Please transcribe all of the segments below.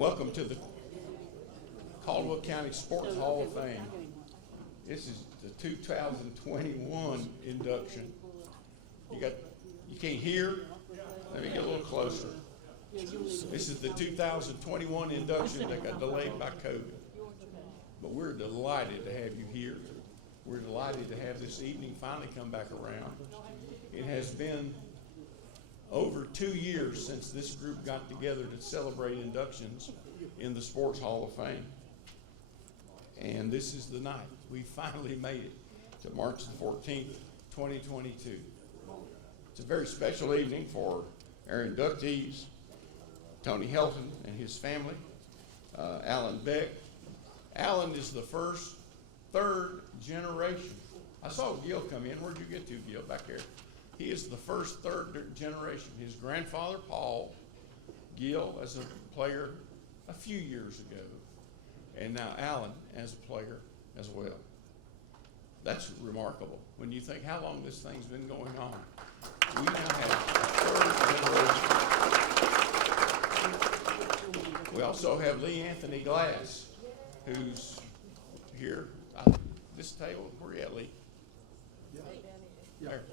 Welcome to the Caldwell County Sports Hall of Fame. This is the 2021 induction. You can't hear? Let me get a little closer. This is the 2021 induction that got delayed by COVID. But we're delighted to have you here. We're delighted to have this evening finally come back around. It has been over 2 years since this group got together to celebrate inductions in the Sports Hall of Fame. And this is the night. We finally made it to March the 14th, 2022. It's a very special evening for our inductees, Tony Helton and his family, Alan Beck. Alan is the third generation. I saw Gil come in. Where'd you get to, Gil? Back here. He is the third generation. His grandfather, Paul, Gil, as a player a few years ago, and now Alan as a player as well. That's remarkable when you think how long this thing's been going on. We now have a third generation. We also have Lee Anthony Glass, who's here. This table, where you at, Lee?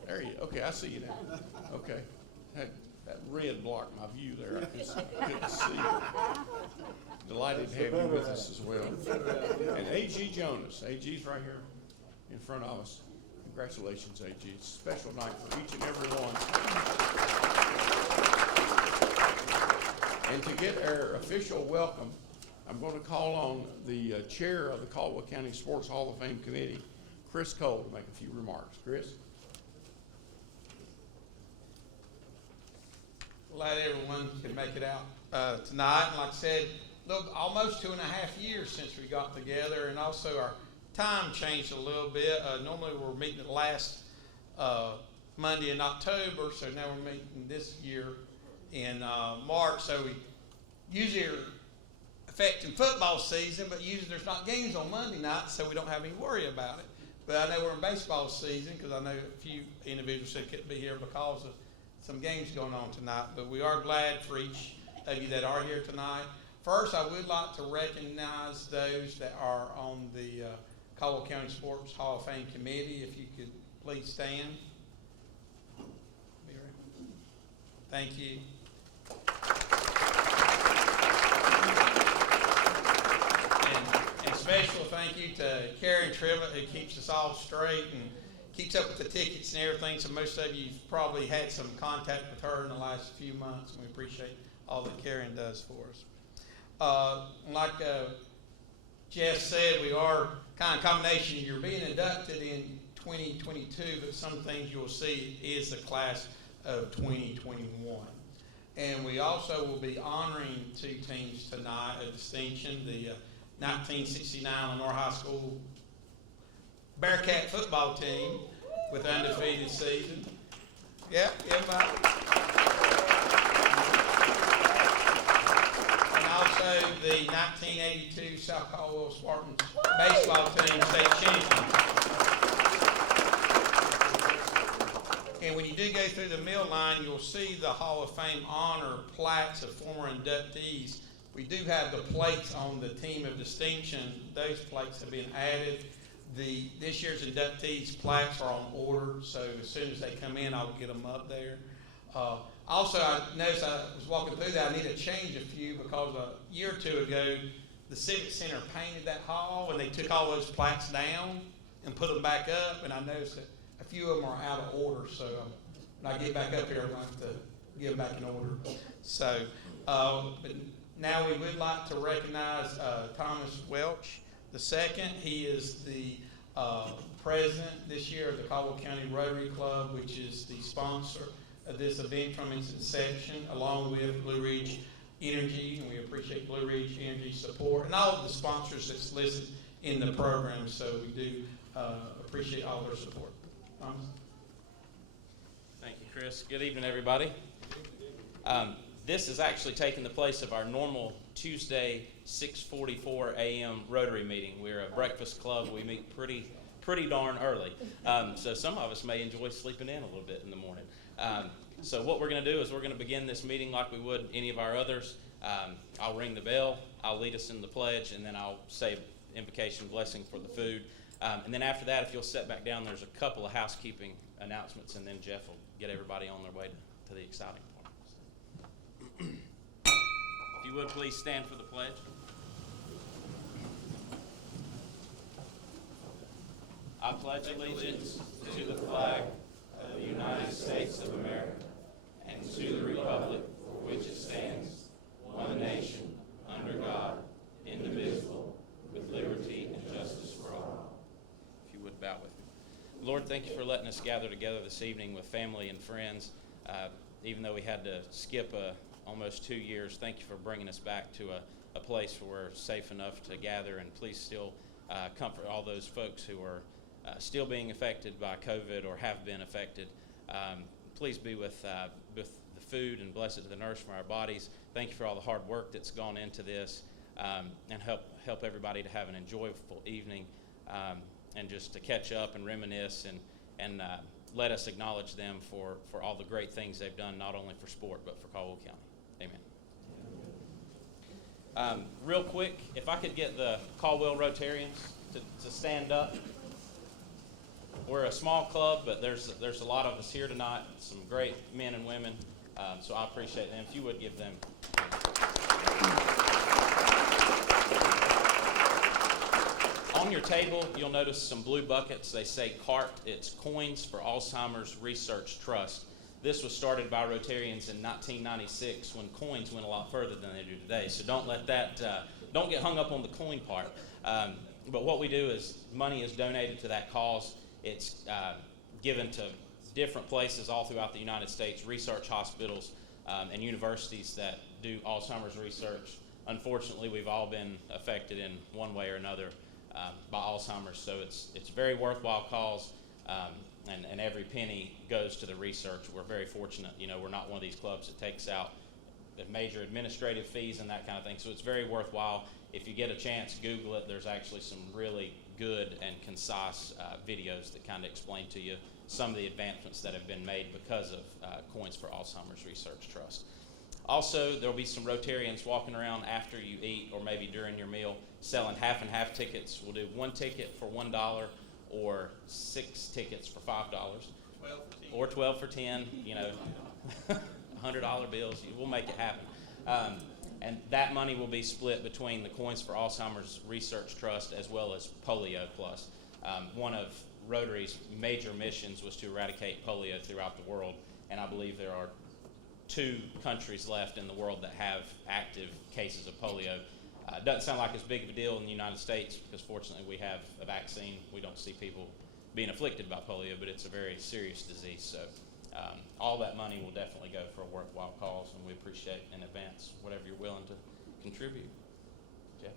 There you. Okay, I see you now. Okay, that red blocked my view there. I couldn't see. Delighted to have you with us as well. And A.G. Jonas. A.G.'s right here in front of us. Congratulations, A.G. It's a special night for each and every one. And to get our official welcome, I'm going to call on the chair of the Caldwell County Sports Hall of Fame Committee, Chris Cole, to make a few remarks. Chris? Glad everyone can make it out tonight. And like I said, look, almost 2.5 years since we got together, and also our time changed a little bit. Normally we're meeting the last Monday in October, so now we're meeting this year in March. So we usually are affecting football season, but usually there's not games on Monday night, so we don't have any worry about it. But I know we're in baseball season because I know a few individuals said couldn't be here because of some games going on tonight. But we are glad for each of you that are here tonight. First, I would like to recognize those that are on the Caldwell County Sports Hall of Fame Committee. If you could please stand. Thank you. And special thank you to Karen Trivet, who keeps us all straight and keeps up with the tickets and everything. So most of you have probably had some contact with her in the last few months, and we appreciate all that Karen does for us. Like Jeff said, we are kind of a combination. You're being inducted in 2022, but some things you'll see is the class of 2021. And we also will be honoring two teams tonight of distinction, the 1969 Lenore High School Bearcat football team with undefeated season. Yep, everybody. And also the 1982 South Caldwell Spartans baseball team state champions. And when you do go through the mill line, you'll see the Hall of Fame honor plaques of former inductees. We do have the plates on the team of distinction. Those plates have been added. This year's inductees plaques are on order, so as soon as they come in, I'll get them up there. Also, I noticed I was walking through that. I need to change a few because a year or two ago, the Civic Center painted that hall, and they took all those plaques down and put them back up, and I noticed that a few of them are out of order, so when I get back up here, I'm going to have to get them back in order. So, but now we would like to recognize Thomas Welch II. He is the president this year of the Caldwell County Rotary Club, which is the sponsor of this event from its inception, along with Blue Ridge Energy, and we appreciate Blue Ridge Energy's support and all of the sponsors that's listed in the program, so we do appreciate all their support. Thomas? Thank you, Chris. Good evening, everybody. This is actually taking the place of our normal Tuesday 6:44 a.m. Rotary meeting. We're a breakfast club. We meet pretty darn early. So some of us may enjoy sleeping in a little bit in the morning. So what we're going to do is we're going to begin this meeting like we would any of our others. I'll ring the bell, I'll lead us in the pledge, and then I'll say invocation blessing for the food. And then after that, if you'll sit back down, there's a couple of housekeeping announcements, and then Jeff will get everybody on their way to the exciting part. If you would please stand for the pledge. I pledge allegiance to the flag of the United States of America and to the republic for which it stands, one nation, under God, indivisible, with liberty and justice for all. If you would bow with me. Lord, thank you for letting us gather together this evening with family and friends. Even though we had to skip almost 2 years, thank you for bringing us back to a place where we're safe enough to gather, and please still comfort all those folks who are still being affected by COVID or have been affected. Please be with the food and bless it to the nourish from our bodies. Thank you for all the hard work that's gone into this, and help everybody to have an enjoyable evening, and just to catch up and reminisce, and let us acknowledge them for all the great things they've done, not only for sport, but for Caldwell County. Amen. Real quick, if I could get the Caldwell Rotarians to stand up. We're a small club, but there's a lot of us here tonight, some great men and women, so I appreciate them. If you would give them. On your table, you'll notice some blue buckets. They say CART. It's Coins for Alzheimer's Research Trust. This was started by Rotarians in 1996 when coins went a lot further than they do today. So don't let that, don't get hung up on the coin part. But what we do is money is donated to that cause. It's given to different places all throughout the United States, research hospitals and universities that do Alzheimer's research. Unfortunately, we've all been affected in one way or another by Alzheimer's, so it's a very worthwhile cause, and every penny goes to the research. We're very fortunate. We're not one of these clubs that takes out the major administrative fees and that kind of thing, so it's very worthwhile. If you get a chance, Google it. There's actually some really good and concise videos that kind of explain to you some of the advancements that have been made because of Coins for Alzheimer's Research Trust. Also, there'll be some Rotarians walking around after you eat or maybe during your meal selling half and half tickets. We'll do 1 ticket for $1 or 6 tickets for $5. 12 for 10. Or 12 for 10, $100 bills. We'll make it happen. And that money will be split between the Coins for Alzheimer's Research Trust as well as Polio Plus. One of Rotary's major missions was to eradicate polio throughout the world, and I believe there are 2 countries left in the world that have active cases of polio. It doesn't sound like as big of a deal in the United States because fortunately we have a vaccine. We don't see people being afflicted by polio, but it's a very serious disease. So all that money will definitely go for a worthwhile cause, and we appreciate in advance whatever you're willing to contribute. Jeff?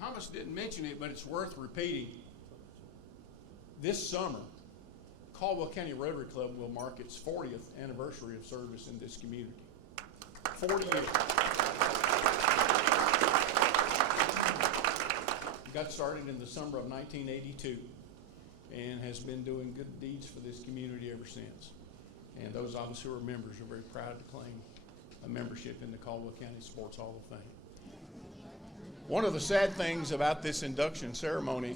Thomas didn't mention it, but it's worth repeating. This summer, Caldwell County Rotary Club will mark its 40th anniversary of service in this community. 40 years. Got started in the summer of 1982 and has been doing good deeds for this community ever since. And those of us who are members are very proud to claim a membership in the Caldwell County Sports Hall of Fame. One of the sad things about this induction ceremony,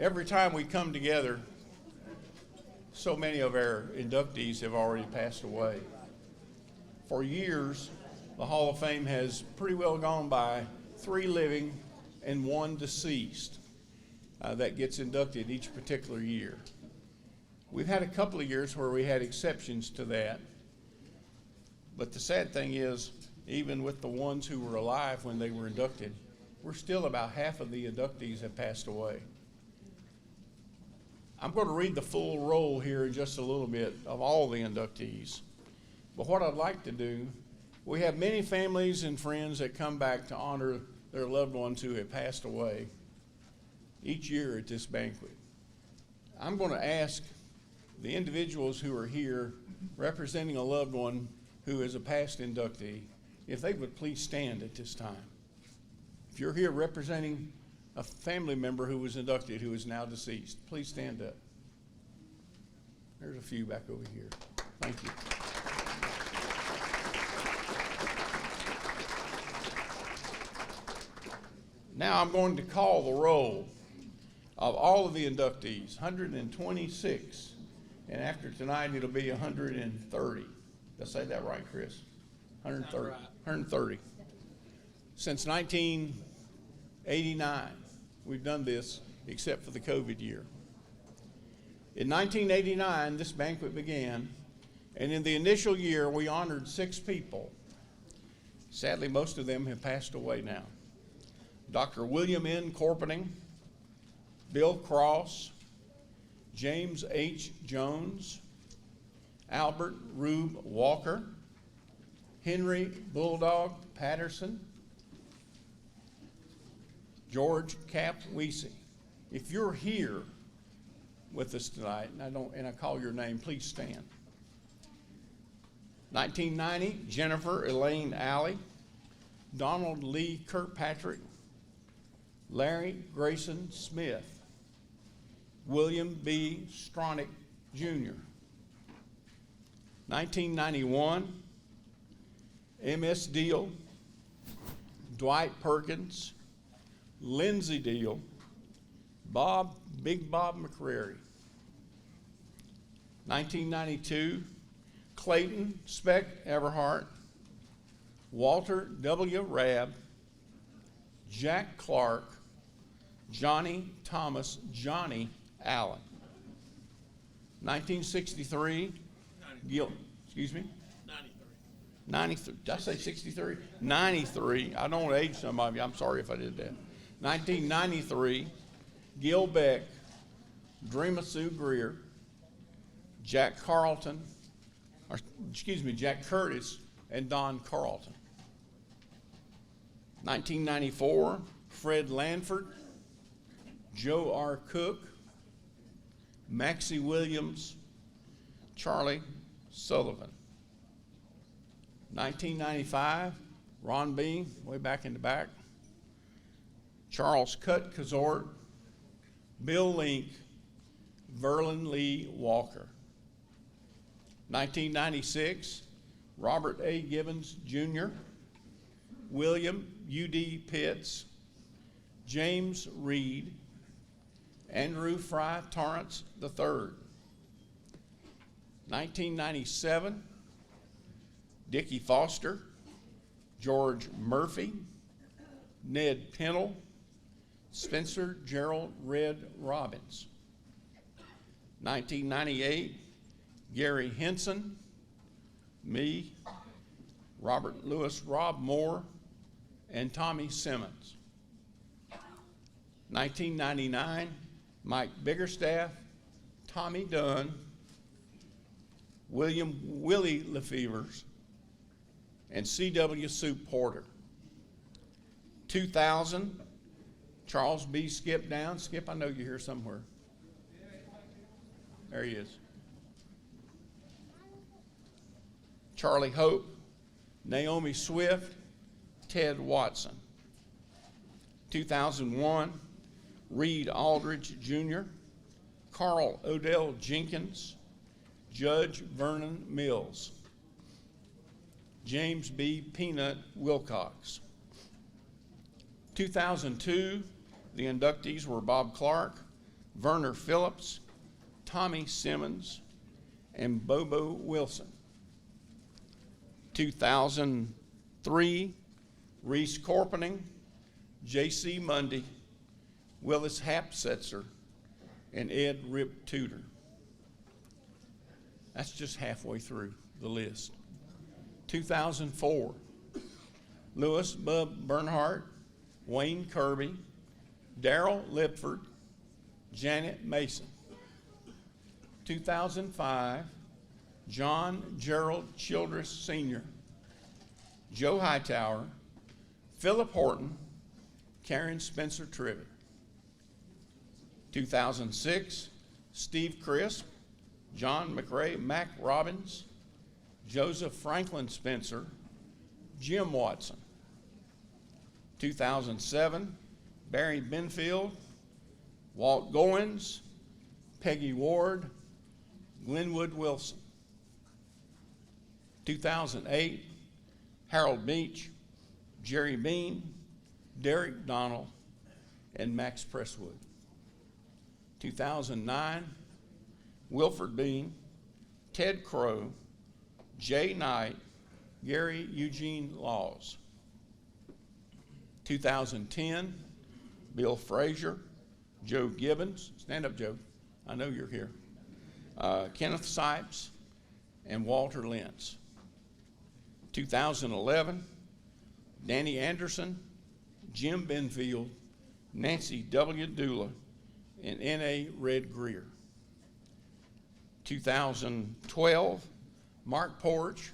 every time we come together, so many of our inductees have already passed away. For years, the Hall of Fame has pretty well gone by 3 living and 1 deceased that gets inducted each particular year. We've had a couple of years where we had exceptions to that, but the sad thing is, even with the ones who were alive when they were inducted, we're still about half of the inductees have passed away. I'm going to read the full roll here in just a little bit of all the inductees. But what I'd like to do, we have many families and friends that come back to honor their loved ones who have passed away each year at this banquet. I'm going to ask the individuals who are here representing a loved one who is a past inductee if they would please stand at this time. If you're here representing a family member who was inducted who is now deceased, please stand up. There's a few back over here. Thank you. Now I'm going to call the roll of all of the inductees, 126. And after tonight, it'll be 130. Did I say that right, Chris? 130. 130. Since 1989, we've done this, except for the COVID year. In 1989, this banquet began, and in the initial year, we honored 6 people. Sadly, most of them have passed away now. Dr. William N. Corpening, Bill Cross, James H. Jones, Albert Rube Walker, Henry Bulldog Patterson, George Cap Weesey. If you're here with us tonight, and I call your name, please stand. 1990, Jennifer Elaine Alley, Donald Lee Kirkpatrick, Larry Grayson Smith, William B. Stronach, Jr. 1991, M.S. Deal, Dwight Perkins, Lindsay Deal, Big Bob McCrary. 1992, Clayton Speck Everhart, Walter W. Rabb, Jack Clark, Johnny Thomas Johnny Allen. 1963, Gil, excuse me? 93. Did I say 63? 93. I don't want to age some of you. I'm sorry if I did that. 1993, Gil Beck, Dreama Sue Greer, Jack Curtis, and Don Carlton. 1994, Fred Lanford, Joe R. Cook, Maxie Williams, Charlie Sullivan. 1995, Ron Bean, way back in the back, Charles Cut Kazort, Bill Link, Verlin Lee Walker. 1996, Robert A. Gibbons, Jr., William U.D. Pitts, James Reed, Andrew Fry Torrance III. 1997, Dickie Foster, George Murphy, Ned Pennell, Spencer Gerald Red Robbins. 1998, Gary Henson, me, Robert Lewis Rob Moore, and Tommy Simmons. 1999, Mike Biggerstaff, Tommy Dunn, William Willie Lefevers, and C.W. Soup Porter. 2000, Charles B. Skip Down. Skip, I know you're here somewhere. There he is. Charlie Hope, Naomi Swift, Ted Watson. 2001, Reed Aldridge Jr., Carl Odell Jenkins, Judge Vernon Mills, James B. Peanut Wilcox. 2002, the inductees were Bob Clark, Verner Phillips, Tommy Simmons, and Bobo Wilson. 2003, Reese Corpening, J.C. Mundy, Willis Hapsetzer, and Ed Rip Tudor. That's just halfway through the list. 2004, Lewis Bub Bernhardt, Wayne Kirby, Darrell Lipford, Janet Mason. 2005, John Gerald Childress Sr., Joe Hightower, Philip Horton, Karen Spencer Tribbett. 2006, Steve Crisp, John McRae Mac Robbins, Joseph Franklin Spencer, Jim Watson. 2007, Barry Benfield, Walt Goins, Peggy Ward, Glenwood Wilson. 2008, Harold Beach, Jerry Bean, Derek Donald, and Max Presswood. 2009, Wilford Bean, Ted Crow, Jay Knight, Gary Eugene Laws. 2010, Bill Frazier, Joe Gibbons, stand up, Joe, I know you're here, Kenneth Sipes, and Walter Lentz. 2011, Danny Anderson, Jim Benfield, Nancy W. Dula, and N.A. Red Greer. 2012, Mark Porch,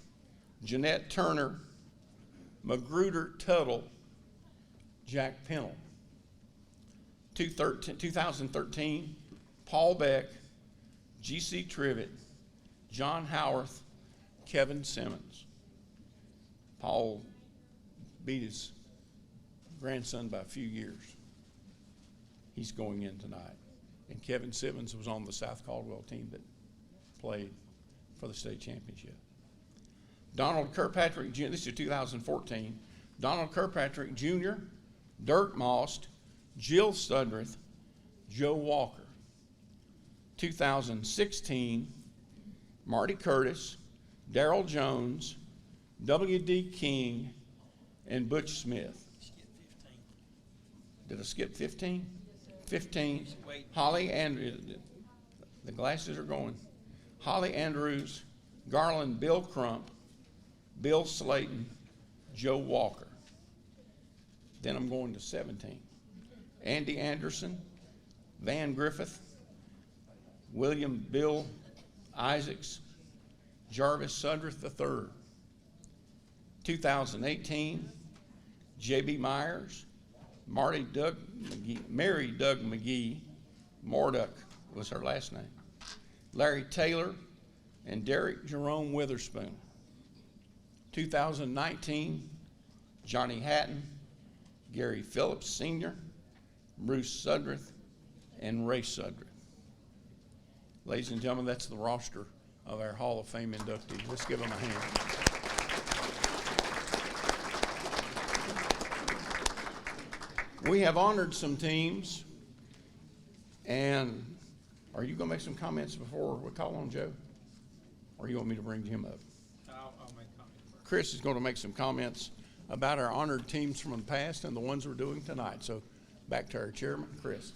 Jeanette Turner, Magruder Tuttle, Jack Pennell. 2013, Paul Beck, G.C. Trivet, John Howarth, Kevin Simmons. Paul beat his grandson by a few years. He's going in tonight. And Kevin Simmons was on the South Caldwell team that played for the state championship. Donald Kirkpatrick Jr., this is 2014, Donald Kirkpatrick Jr., Dirk Most, Jill Studreth, Joe Walker. 2016, Marty Curtis, Darrell Jones, W.D. King, and Butch Smith. Did I skip 15? 15. Holly Andrews. The glasses are going. Holly Andrews, Garland Bill Crump, Bill Slayton, Joe Walker. Then I'm going to 17. Andy Anderson, Van Griffith, William Bill Isaacs, Jarvis Sudreth III. 2018, J.B. Myers, Mary Doug McGee, Morduck was her last name, Larry Taylor, and Derek Jerome Witherspoon. 2019, Johnny Hatton, Gary Phillips Sr., Bruce Sudreth, and Ray Sudreth. Ladies and gentlemen, that's the roster of our Hall of Fame inductees. Let's give them a hand. We have honored some teams, and are you going to make some comments before we call on Joe? Or you want me to bring him up? I'll make comments first. Chris is going to make some comments about our honored teams from the past and the ones we're doing tonight. So back to our chairman, Chris.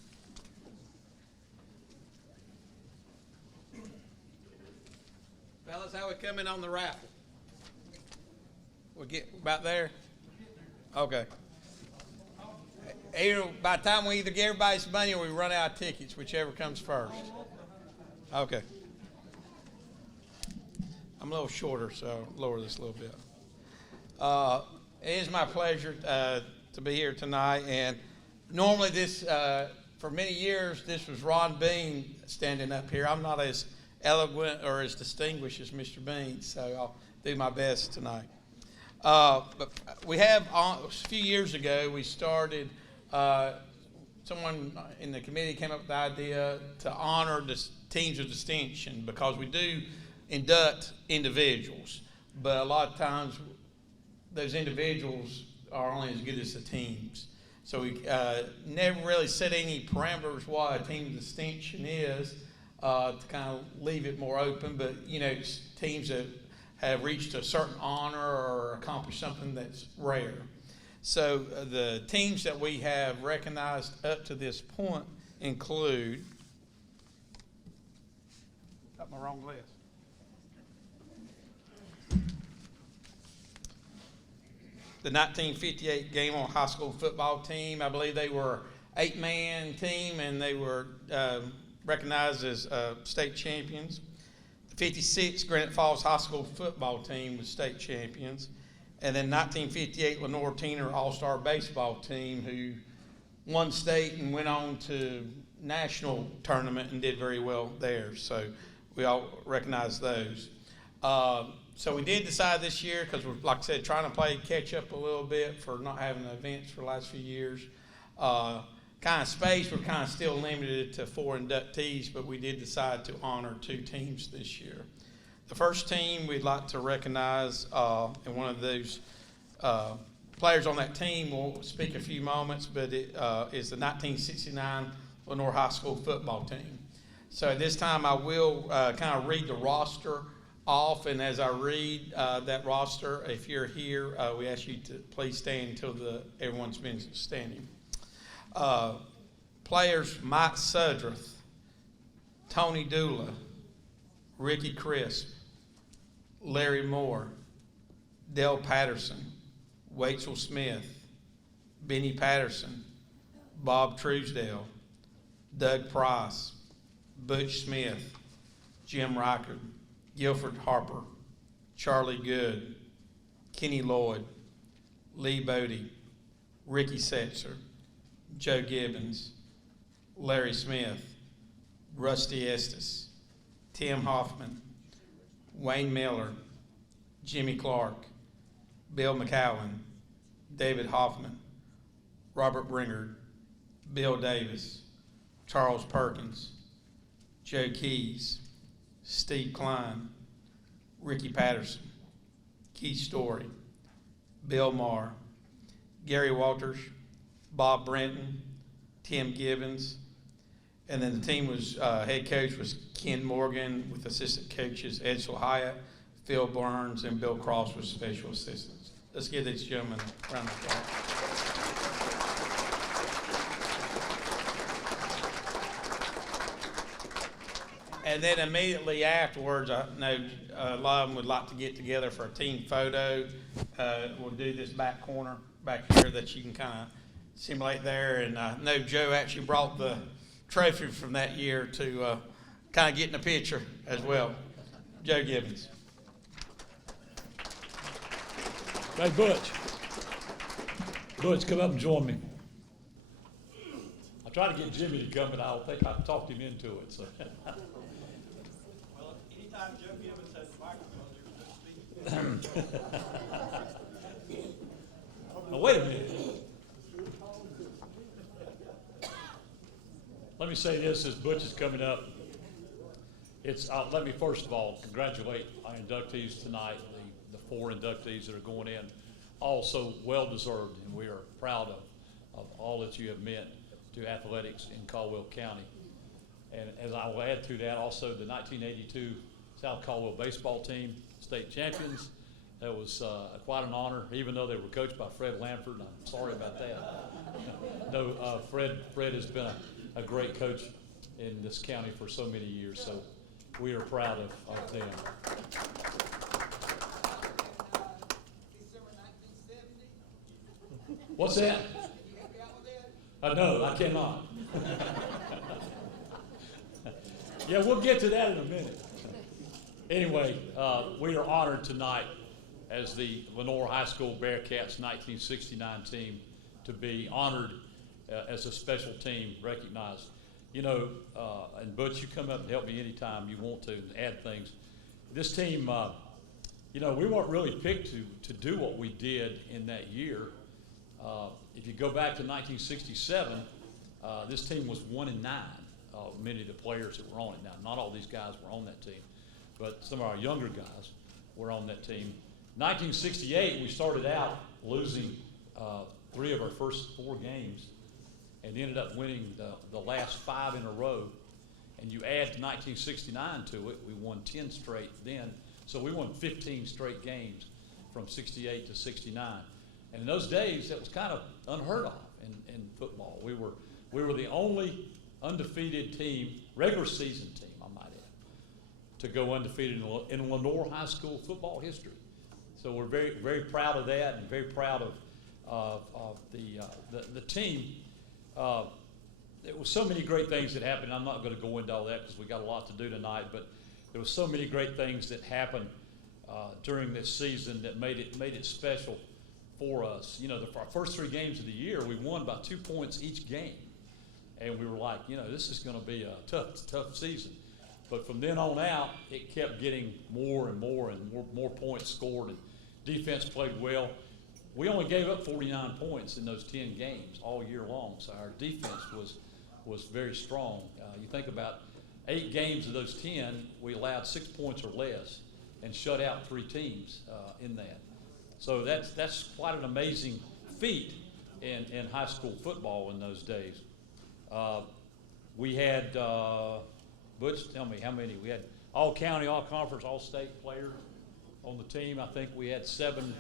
Fellas, how we coming on the raffle? We get about there? Okay. By the time we either get everybody some money or we run out of tickets, whichever comes first. Okay. I'm a little shorter, so I'll lower this a little bit. It is my pleasure to be here tonight, and normally this, for many years, this was Ron Bean standing up here. I'm not as eloquent or as distinguished as Mr. Bean, so I'll do my best tonight. But we have, a few years ago, we started, someone in the committee came up with the idea to honor the teams of distinction, because we do induct individuals, but a lot of times those individuals are only as good as the teams. So we never really set any parameters what a team of distinction is, to kind of leave it more open. But, you know, teams that have reached a certain honor or accomplished something that's rare. So the teams that we have recognized up to this point include, got my wrong list. The 1958 Gaymore High School football team. I believe they were 8-man team, and they were recognized as state champions. The 56 Granite Falls High School football team was state champions. And then 1958 Lenore Teener All-Star baseball team, who won state and went on to national tournament and did very well there. So we all recognize those. So we did decide this year, because we're, like I said, trying to play catch up a little bit for not having events for the last few years, kind of space, we're kind of still limited to 4 inductees, but we did decide to honor 2 teams this year. The first team we'd like to recognize, and one of those players on that team will speak a few moments, but it is the 1969 Lenore High School football team. So at this time, I will kind of read the roster off, and as I read that roster, if you're here, we ask you to please stand until everyone's been standing. Players: Mike Sudreth, Tony Dula, Ricky Crisp, Larry Moore, Dale Patterson, Waitsel Smith, Benny Patterson, Bob Truesdale, Doug Price, Butch Smith, Jim Reichard, Guilford Harper, Charlie Good, Kenny Lloyd, Lee Bodie, Ricky Setzer, Joe Gibbons, Larry Smith, Rusty Estes, Tim Hoffman, Wayne Miller, Jimmy Clark, Bill McCowan, David Hoffman, Robert Bringard, Bill Davis, Charles Perkins, Joe Keys, Steve Klein, Ricky Patterson, Keith Story, Bill Marr, Gary Walters, Bob Brenton, Tim Gibbons, and then the team was, head coach was Ken Morgan, with assistant coaches Edsel Hyatt, Phil Burns, and Bill Cross was special assistants. Let's give these gentlemen a round of applause. And then immediately afterwards, I know a lot of them would like to get together for a team photo. We'll do this back corner back here that you can kind of simulate there. And I know Joe actually brought the trophy from that year to kind of get in the picture as well. Joe Gibbons. Hey, Butch. Butch, come up and join me. I tried to get Jimmy to come, but I don't think I talked him into it. So. Well, anytime Joe Gibbons has the microphone, there's no speaking. Now, wait a minute. Let me say this as Butch is coming up. Let me first of all congratulate our inductees tonight, the 4 inductees that are going in. Also well-deserved, and we are proud of all that you have meant to athletics in Caldwell County. And as I will add to that, also the 1982 South Caldwell baseball team, state champions. That was quite an honor, even though they were coached by Fred Lamford. I'm sorry about that. No, Fred has been a great coach in this county for so many years, so we are proud of them. What's that? No, I cannot. Yeah, we'll get to that in a minute. Anyway, we are honored tonight as the Lenore High School Bearcats 1969 team to be honored as a special team recognized. You know, and Butch, you come up and help me anytime you want to and add things. This team, you know, we weren't really picked to do what we did in that year. If you go back to 1967, this team was 1-9. Many of the players that were on it. Now, not all these guys were on that team, but some of our younger guys were on that team. 1968, we started out losing 3 of our first 4 games and ended up winning the last 5 in a row. And you add 1969 to it, we won 10 straight then. So we won 15 straight games from 68 to 69. And in those days, that was kind of unheard of in football. We were the only undefeated team, regular season team, I might add, to go undefeated in Lenore High School football history. So we're very, very proud of that, and very proud of the team. There was so many great things that happened. I'm not going to go into all that because we got a lot to do tonight, but there was so many great things that happened during this season that made it special for us. You know, our first 3 games of the year, we won by 2 points each game. And we were like, you know, this is going to be a tough season. But from then on out, it kept getting more and more points scored. And defense played well. we only gave up 49 points in those 10 games all year long, so our defense was very strong. You think about 8 games of those 10, we allowed 6 points or less and shut out 3 teams in that. So that's quite an amazing feat in high school football in those days. We had, Butch, tell me how many? We had all county, all conference, all state players on the team. I think we had seven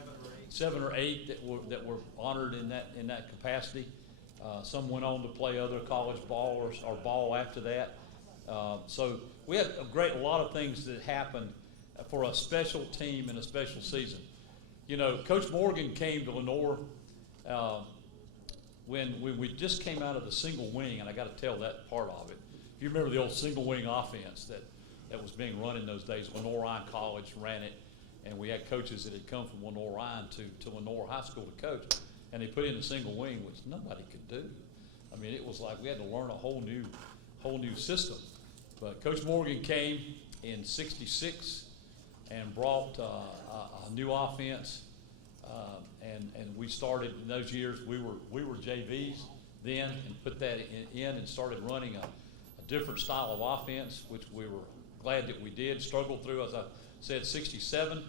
or eight that were honored in that capacity. Some went on to play other college ball or ball after that. So we had a lot of things that happened for a special team and a special season. You know, Coach Morgan came to Lenoir when we just came out of the single wing, and I got to tell that part of it. If you remember the old single wing offense that was being run in those days, Lenoir Ryan College ran it, and we had coaches that had come from Lenoir Ryan to Lenoir High School to coach, and they put in the single wing, which nobody could do. I mean, it was like we had to learn a whole new system. But Coach Morgan came in '66 and brought a new offense, and we started in those years. We were JVs then, and put that in and started running a different style of offense, which we were glad that we did. Struggled through, as I said, '67,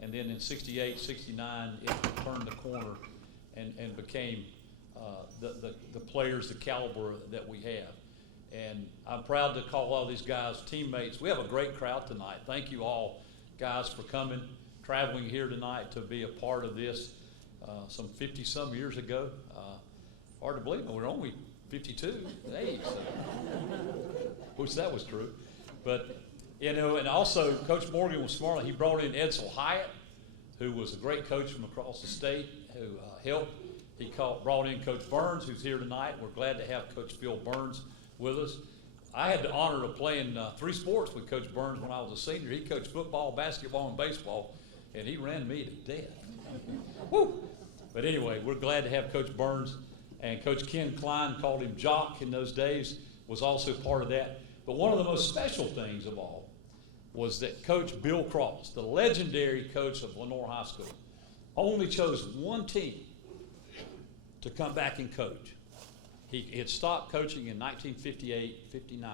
and then in '68, '69, it turned the corner and became the players, the caliber that we have. And I'm proud to call all these guys teammates. We have a great crowd tonight. Thank you all, guys, for coming, traveling here tonight to be a part of this. Some 50-some years ago. Hard to believe, but we're only 52 age. So. Wish that was true. But, you know, and also Coach Morgan was smart. He brought in Edsel Hyatt, who was a great coach from across the state, who helped. He brought in Coach Burns, who's here tonight. We're glad to have Coach Phil Burns with us. I had the honor of playing 3 sports with Coach Burns when I was a senior. He coached football, basketball, and baseball, and he ran me to death. Woo! But anyway, we're glad to have Coach Burns, and Coach Ken Klein, called him Jock in those days, was also part of that. But one of the most special things of all was that Coach Bill Cross, the legendary coach of Lenoir High School, only chose one team to come back and coach. He had stopped coaching in 1958, 59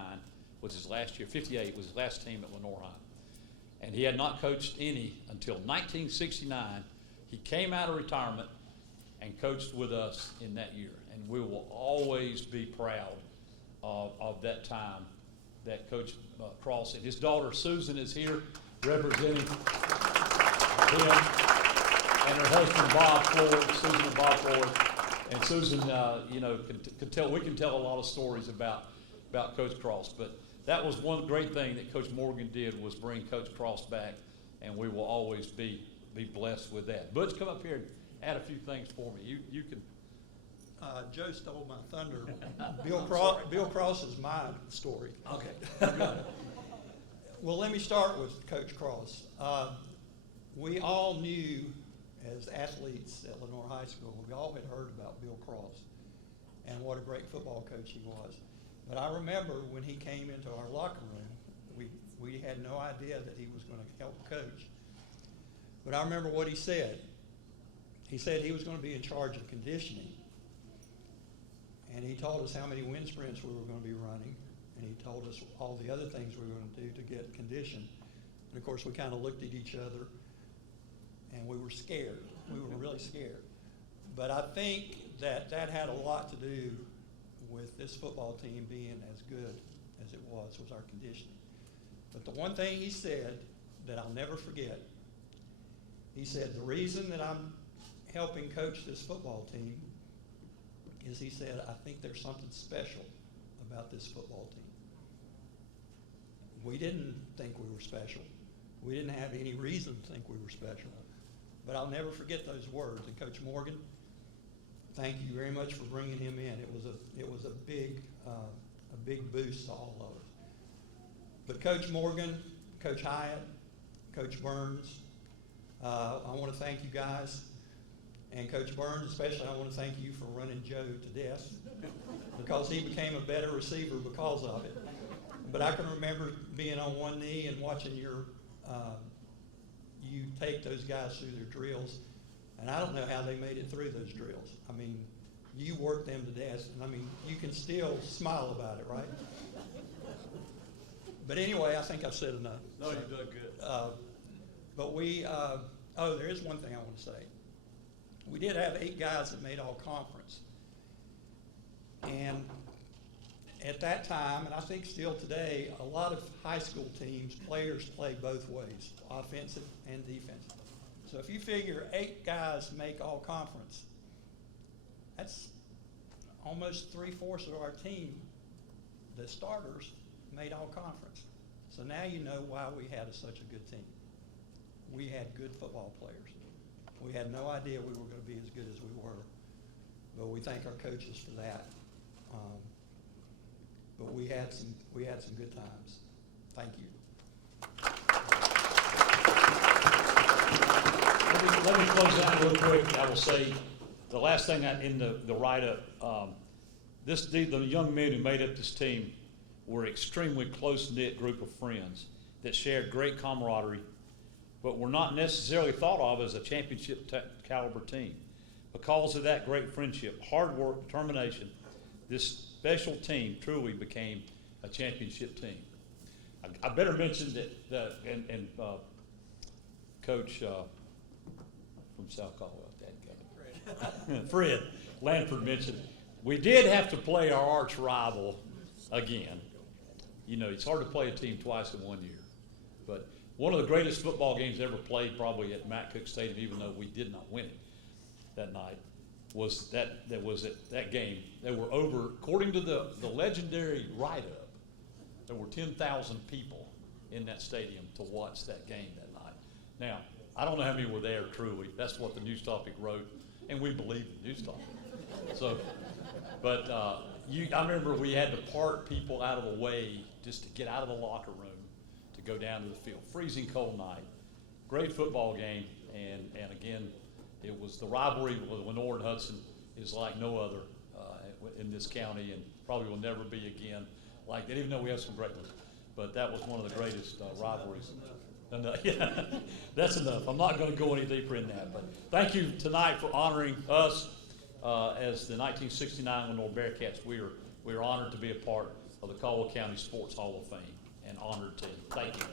was his last year. 58 was his last team at Lenoir High. And he had not coached any until 1969. He came out of retirement and coached with us in that year. And we will always be proud of that time that Coach Cross and his daughter Susan is here representing him, and her husband Bob Floyd, Susan and Bob Floyd. And Susan, you know, we can tell a lot of stories about Coach Cross. But that was one great thing that Coach Morgan did, was bring Coach Cross back, and we will always be blessed with that. Butch, come up here and add a few things for me. You can. Joe stole my thunder. Bill Cross is my story. Okay. Well, let me start with Coach Cross. We all knew, as athletes at Lenoir High School, we all had heard about Bill Cross and what a great football coach he was. But I remember when he came into our locker room, we had no idea that he was going to help coach. But I remember what he said. He said he was going to be in charge of conditioning. And he told us how many wind sprints we were going to be running. And he told us all the other things we were going to do to get conditioned. And of course, we kind of looked at each other and we were scared. We were really scared. But I think that had a lot to do with this football team being as good as it was our conditioning. But the one thing he said that I'll never forget, he said, the reason that I'm helping coach this football team is, he said, I think there's something special about this football team. We didn't think we were special. We didn't have any reason to think we were special. But I'll never forget those words. And Coach Morgan, thank you very much for bringing him in. It was a big boost to all of us. But Coach Morgan, Coach Hyatt, Coach Burns, I want to thank you guys. And Coach Burns, especially, I want to thank you for running Joe to death, because he became a better receiver because of it. But I can remember being on one knee and watching you take those guys through their drills. And I don't know how they made it through those drills. I mean, you worked them to death, and I mean, you can still smile about it, right? But anyway, I think I've said enough. No, you've done good. But there is one thing I want to say. We did have 8 guys that made all conference. And at that time, and I think still today, a lot of high school teams, players play both ways, offensive and defensive. So if you figure 8 guys make all conference, that's almost 3/4 of our team, the starters, made all conference. So now you know why we had such a good team. We had good football players. We had no idea we were going to be as good as we were, but we thank our coaches for that. But we had some good times. Thank you. Let me close out real quick. I will say the last thing in the write-up, the young men who made up this team were extremely close-knit group of friends that shared great camaraderie, but were not necessarily thought of as a championship caliber team. Because of that great friendship, hard work, determination, this special team truly became a championship team. I better mention that Coach from South Caldwell, Fred Lanford mentioned, we did have to play our arch rival again. You know, it's hard to play a team twice in 1 year. But one of the greatest football games ever played, probably at Matt Cook Stadium, even though we did not win it that night, was that game. There were over, according to the legendary write-up, there were 10,000 people in that stadium to watch that game that night. Now, I don't know how many were there truly. That's what the News Topic wrote, and we believe the News Topic. So, but I remember we had to part people out of the way just to get out of the locker room to go down to the field. Freezing cold night. Great football game, and again, it was the rivalry with Lenore and Hudson is like no other in this county, and probably will never be again like that, even though we have some great ones. But that was one of the greatest rivalries. Yeah, that's enough. I'm not going to go any deeper in that. But thank you tonight for honoring us as the 1969 Lenore Bearcats. We are honored to be a part of the Caldwell County Sports Hall of Fame, and honored team. Thank you.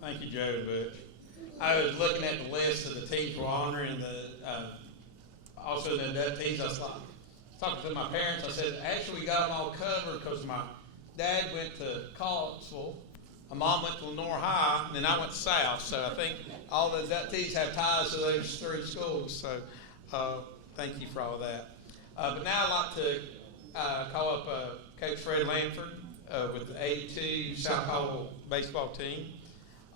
Thank you, Joe and Butch. I was looking at the list of the teams we're honoring, also the inductees. I was talking to my parents. I said, actually, we got them all covered because my dad went to Caldwell, my mom went to Lenore High, and then I went to South. So I think all the inductees have ties to those 3 schools. So thank you for all of that. But now I'd like to call up Coach Fred Lanford with the 82 South Caldwell baseball team.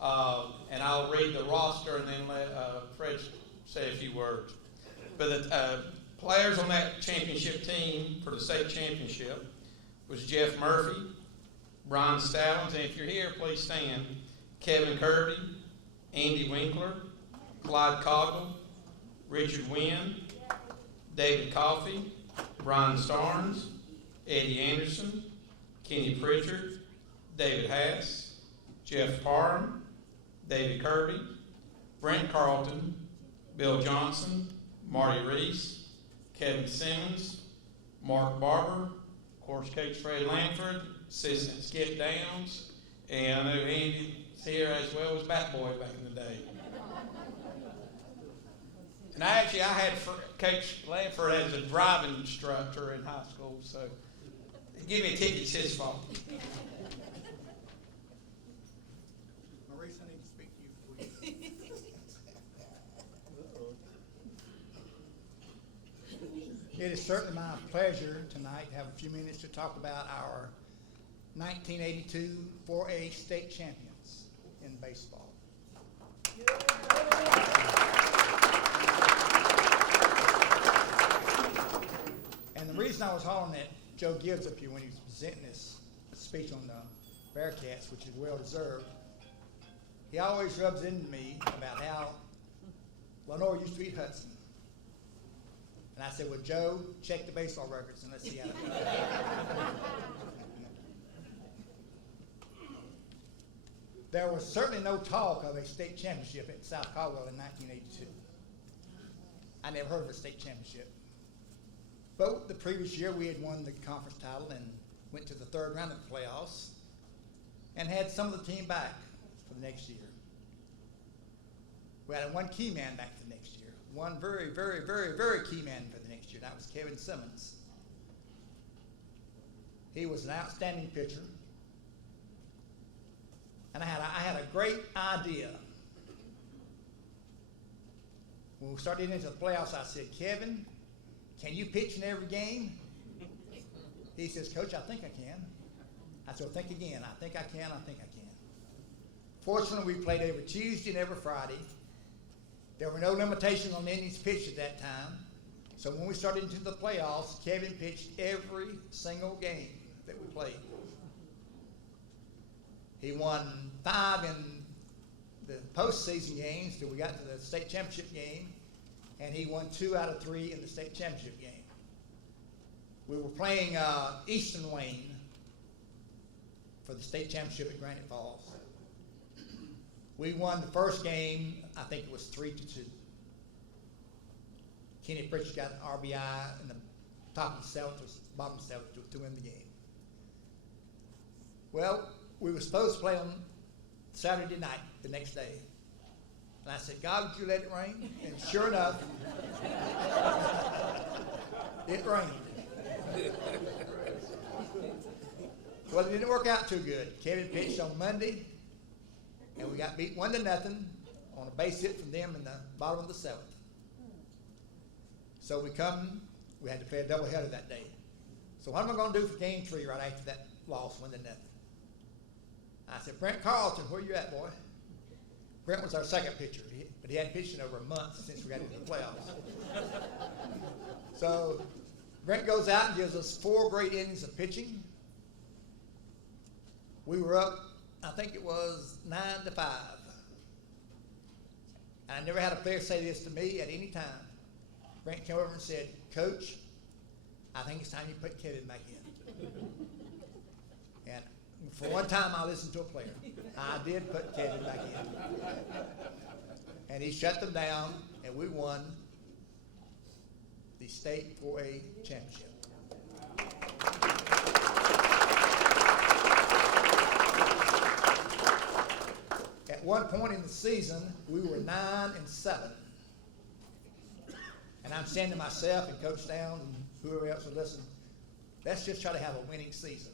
And I'll read the roster and then let Fred say a few words. But the players on that championship team for the state championship was Jeff Murphy, Brian Stallings, and if you're here, please stand, Kevin Kirby, Andy Winkler, Clyde Coggle, Richard Wynn, David Coffey, Brian Starnes, Eddie Anderson, Kenny Pritchard, David Hass, Jeff Parham, David Kirby, Brent Carlton, Bill Johnson, Marty Reese, Kevin Simmons, Mark Barber, of course, Coach Fred Lanford, Assistant Skip Downs, and I know Andy's here as well as Bat Boy back in the day. And I had Coach Lanford as a driving instructor in high school, so give me a ticket, it's his fault. Maurice, I need to speak to you, please. It is certainly my pleasure tonight to have a few minutes to talk about our 1982 4A state champions in baseball. And the reason I was hollering at Joe Gibbs up here when he was presenting this speech on the Bearcats, which is well deserved, he always rubs into me about how Lenore used to beat Hudson. And I said, well, Joe, check the baseball records and let's see how it goes. there was certainly no talk of a state championship at South Caldwell in 1982. I never heard of a state championship. But the previous year we had won the conference title and went to the third round of the playoffs and had some of the team back for the next year. We had one key man back for the next year. One very, very, very, very key man for the next year. That was Kevin Simmons. He was an outstanding pitcher. And I had a great idea. When we started into the playoffs, I said, Kevin, can you pitch in every game? He says, Coach, I think I can. I said, well, think again. I think I can. I think I can. Fortunately, we played every Tuesday and every Friday. There were no limitations on innings pitched at that time. So when we started into the playoffs, Kevin pitched every single game that we played. He won 5 in the postseason games till we got to the state championship game, and he won 2 out of 3 in the state championship game. We were playing Eastern Wayne for the state championship at Granite Falls. We won the first game, I think it was 3-2. Kenny Pritchard got an RBI in the top of the 7th, bottom of the 7th to win the game. Well, we were supposed to play on Saturday night, the next day. And I said, God, would you let it rain? And sure enough, it rained. Well, it didn't work out too good. Kevin pitched on Monday, and we got beat 1-0 on a base hit from them in the bottom of the 7th. So we had to play a doubleheader that day. So what am I going to do for game 3 right after that loss, 1-0? I said, Brent Carlton, where you at, boy? Brent was our second pitcher, but he hadn't pitched in over a month since we got into the playoffs. So Brent goes out and gives us 4 great innings of pitching. We were up, I think it was 9-5. And I never had a player say this to me at any time. Brent came over and said, Coach, I think it's time you put Kevin back in. And for one time, I listened to a player. I did put Kevin back in. And he shut them down, and we won the state 4A championship. At one point in the season, we were 9-7. And I'm saying to myself and Coach Down and whoever else will listen, let's just try to have a winning season.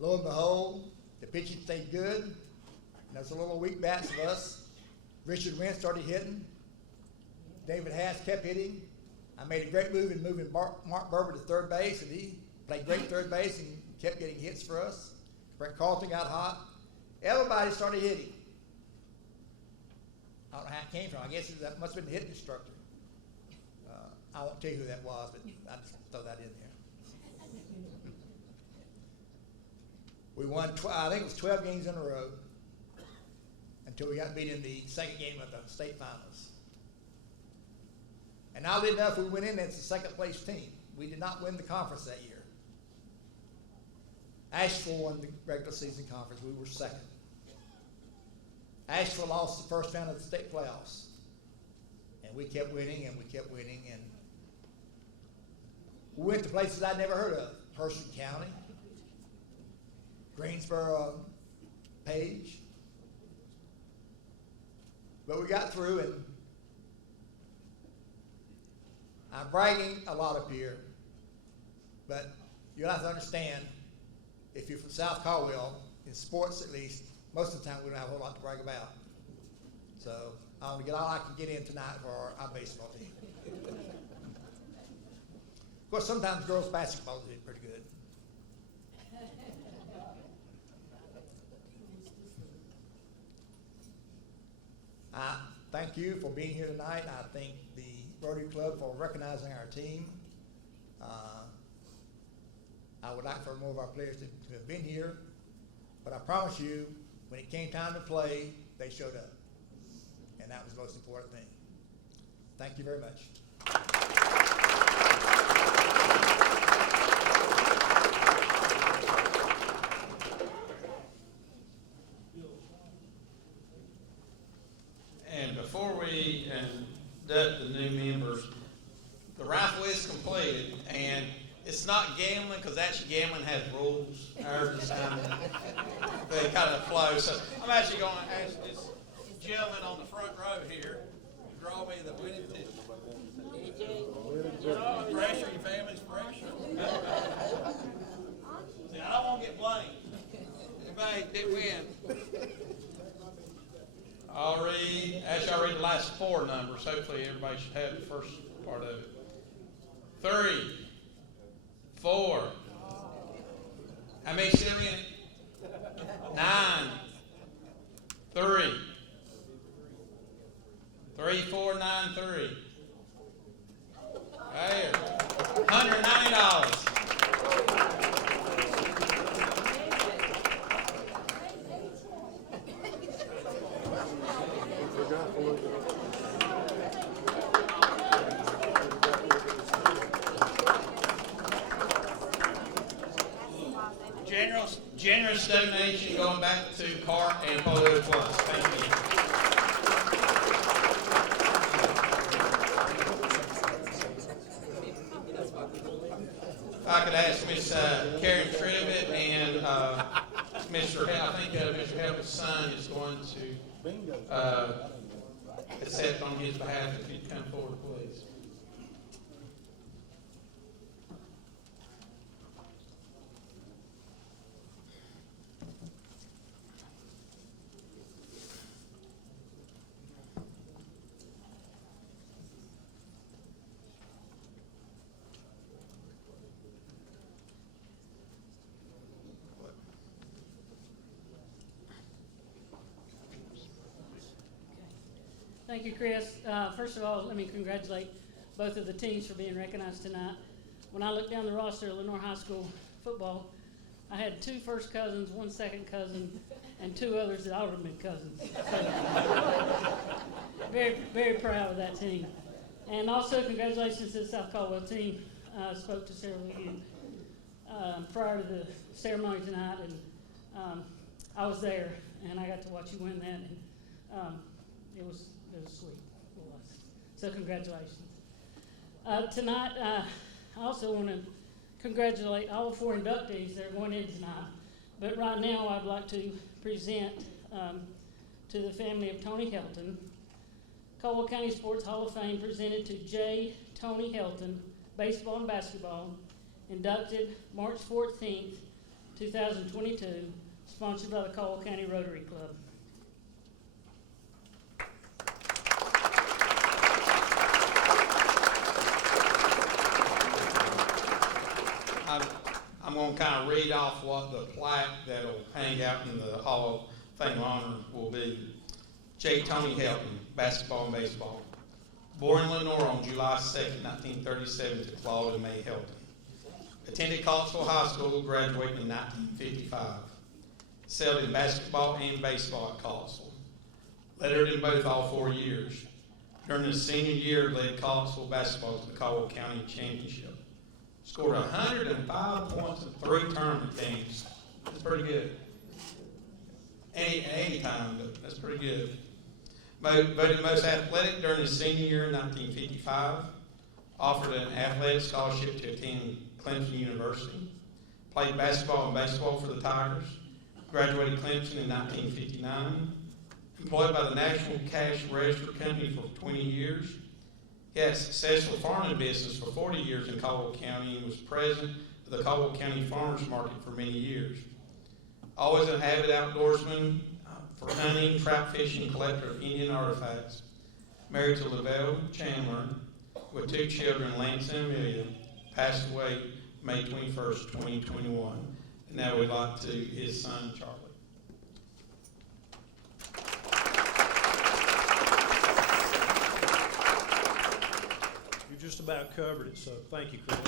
Lo and behold, the pitching stayed good. And there's a little weak bats of us. Richard Wentz started hitting. David Haas kept hitting. I made a great move in moving Mark Berber to third base, and he played great third base and kept getting hits for us. Brent Carlton got hot. Everybody started hitting. I don't know how it came from. I guess that must have been the hitting instructor. I won't tell you who that was, but I just throw that in there. We won, I think it was 12 games in a row until we got beat in the second game of the state finals. And oddly enough, we went in as the second place team. We did not win the conference that year. Asheville won the regular season conference. We were second. Asheville lost the first round of the state playoffs. And we kept winning and we kept winning. And we went to places I'd never heard of. Person County, Greensboro, Page. But we got through, and I'm bragging a lot up here, but you'll have to understand, if you're from South Caldwell, in sports at least, most of the time we don't have a whole lot to brag about. So I want to get all I can get in tonight for our baseball team. Of course, sometimes girls' basketball is pretty good. I thank you for being here tonight. I thank the Rotary Club for recognizing our team. I would like for more of our players to have been here, but I promise you, when it came time to play, they showed up. And that was the most important thing. Thank you very much. gambling, because actually gambling has rules. Ours is they kind of flow. So I'm actually going to ask this gentleman on the front row here to draw me the winning ticket. Pressure, your family's pressure. See, I don't want to get blamed. Everybody did win. I'll read the last four numbers. Hopefully everybody should have the first part of it. 3, 4. How many still in it? 9, 3. 3, 4, 9, 3. There. $190. Generous donation going back to CART and Polio Plus. Thank you. If I could ask Miss Karen Tribbett and Mr. I think Mr. Helton's son is going to accept on his behalf. If you'd come forward, please. Thank you, Chris. First of all, let me congratulate both of the teams for being recognized tonight. When I looked down the roster of Lenore High School football, I had 2 first cousins, 1 second cousin, and 2 others that ought to have been cousins. So, very, very proud of that team. And also, congratulations to the South Caldwell team. I spoke to several of you prior to the ceremony tonight, and I was there, and I got to watch you win that. And, it was sweet. It was. So congratulations. Tonight, I also want to congratulate all 4 inductees that are going in tonight. But right now, I'd like to present to the family of Tony Helton. Caldwell County Sports Hall of Fame presented to J. Tony Helton, baseball and basketball, inducted March 14th, 2022, sponsored by the Caldwell County Rotary Club. I'm going to kind of read off what the plaque that'll hang out in the Hall of Fame honor will be. J. Tony Helton, basketball and baseball. Born in Lenore on July 2nd, 1937 to Claude and May Helton. Attended Caldwell High School, graduating in 1955. Excelled in basketball and baseball at Caldwell. Lettered in both all 4 years. During his senior year, led Caldwell basketball to the Caldwell County Championship. Scored 105 points in 3 tournament games. That's pretty good. Any time, but that's pretty good. Voted most athletic during his senior year in 1955. Offered an athletic scholarship to attend Clemson University. Played basketball and baseball for the Tigers. Graduated Clemson in 1959. Employed by the National Cash Register Company for 20 years. He had a successful farming business for 40 years in Caldwell County and was president of the Caldwell County Farmers Market for many years. Always an avid outdoorsman for hunting, trout fishing, collector of Indian artifacts. Married to Lavelle Chandler with 2 children, Lance and Amelia. Passed away May 21st, 2021. And now we'd like to his son, Charlie. You just about covered it, so thank you, Chris.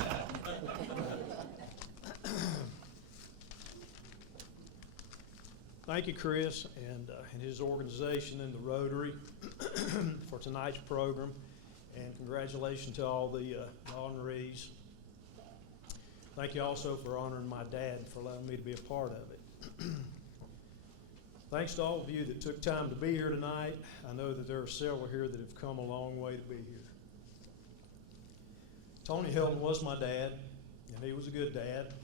Thank you, Chris, and his organization and the Rotary for tonight's program, and congratulations to all the honorees. Thank you also for honoring my dad for allowing me to be a part of it. Thanks to all of you that took time to be here tonight. I know that there are several here that have come a long way to be here. Tony Helton was my dad. And he was a good dad.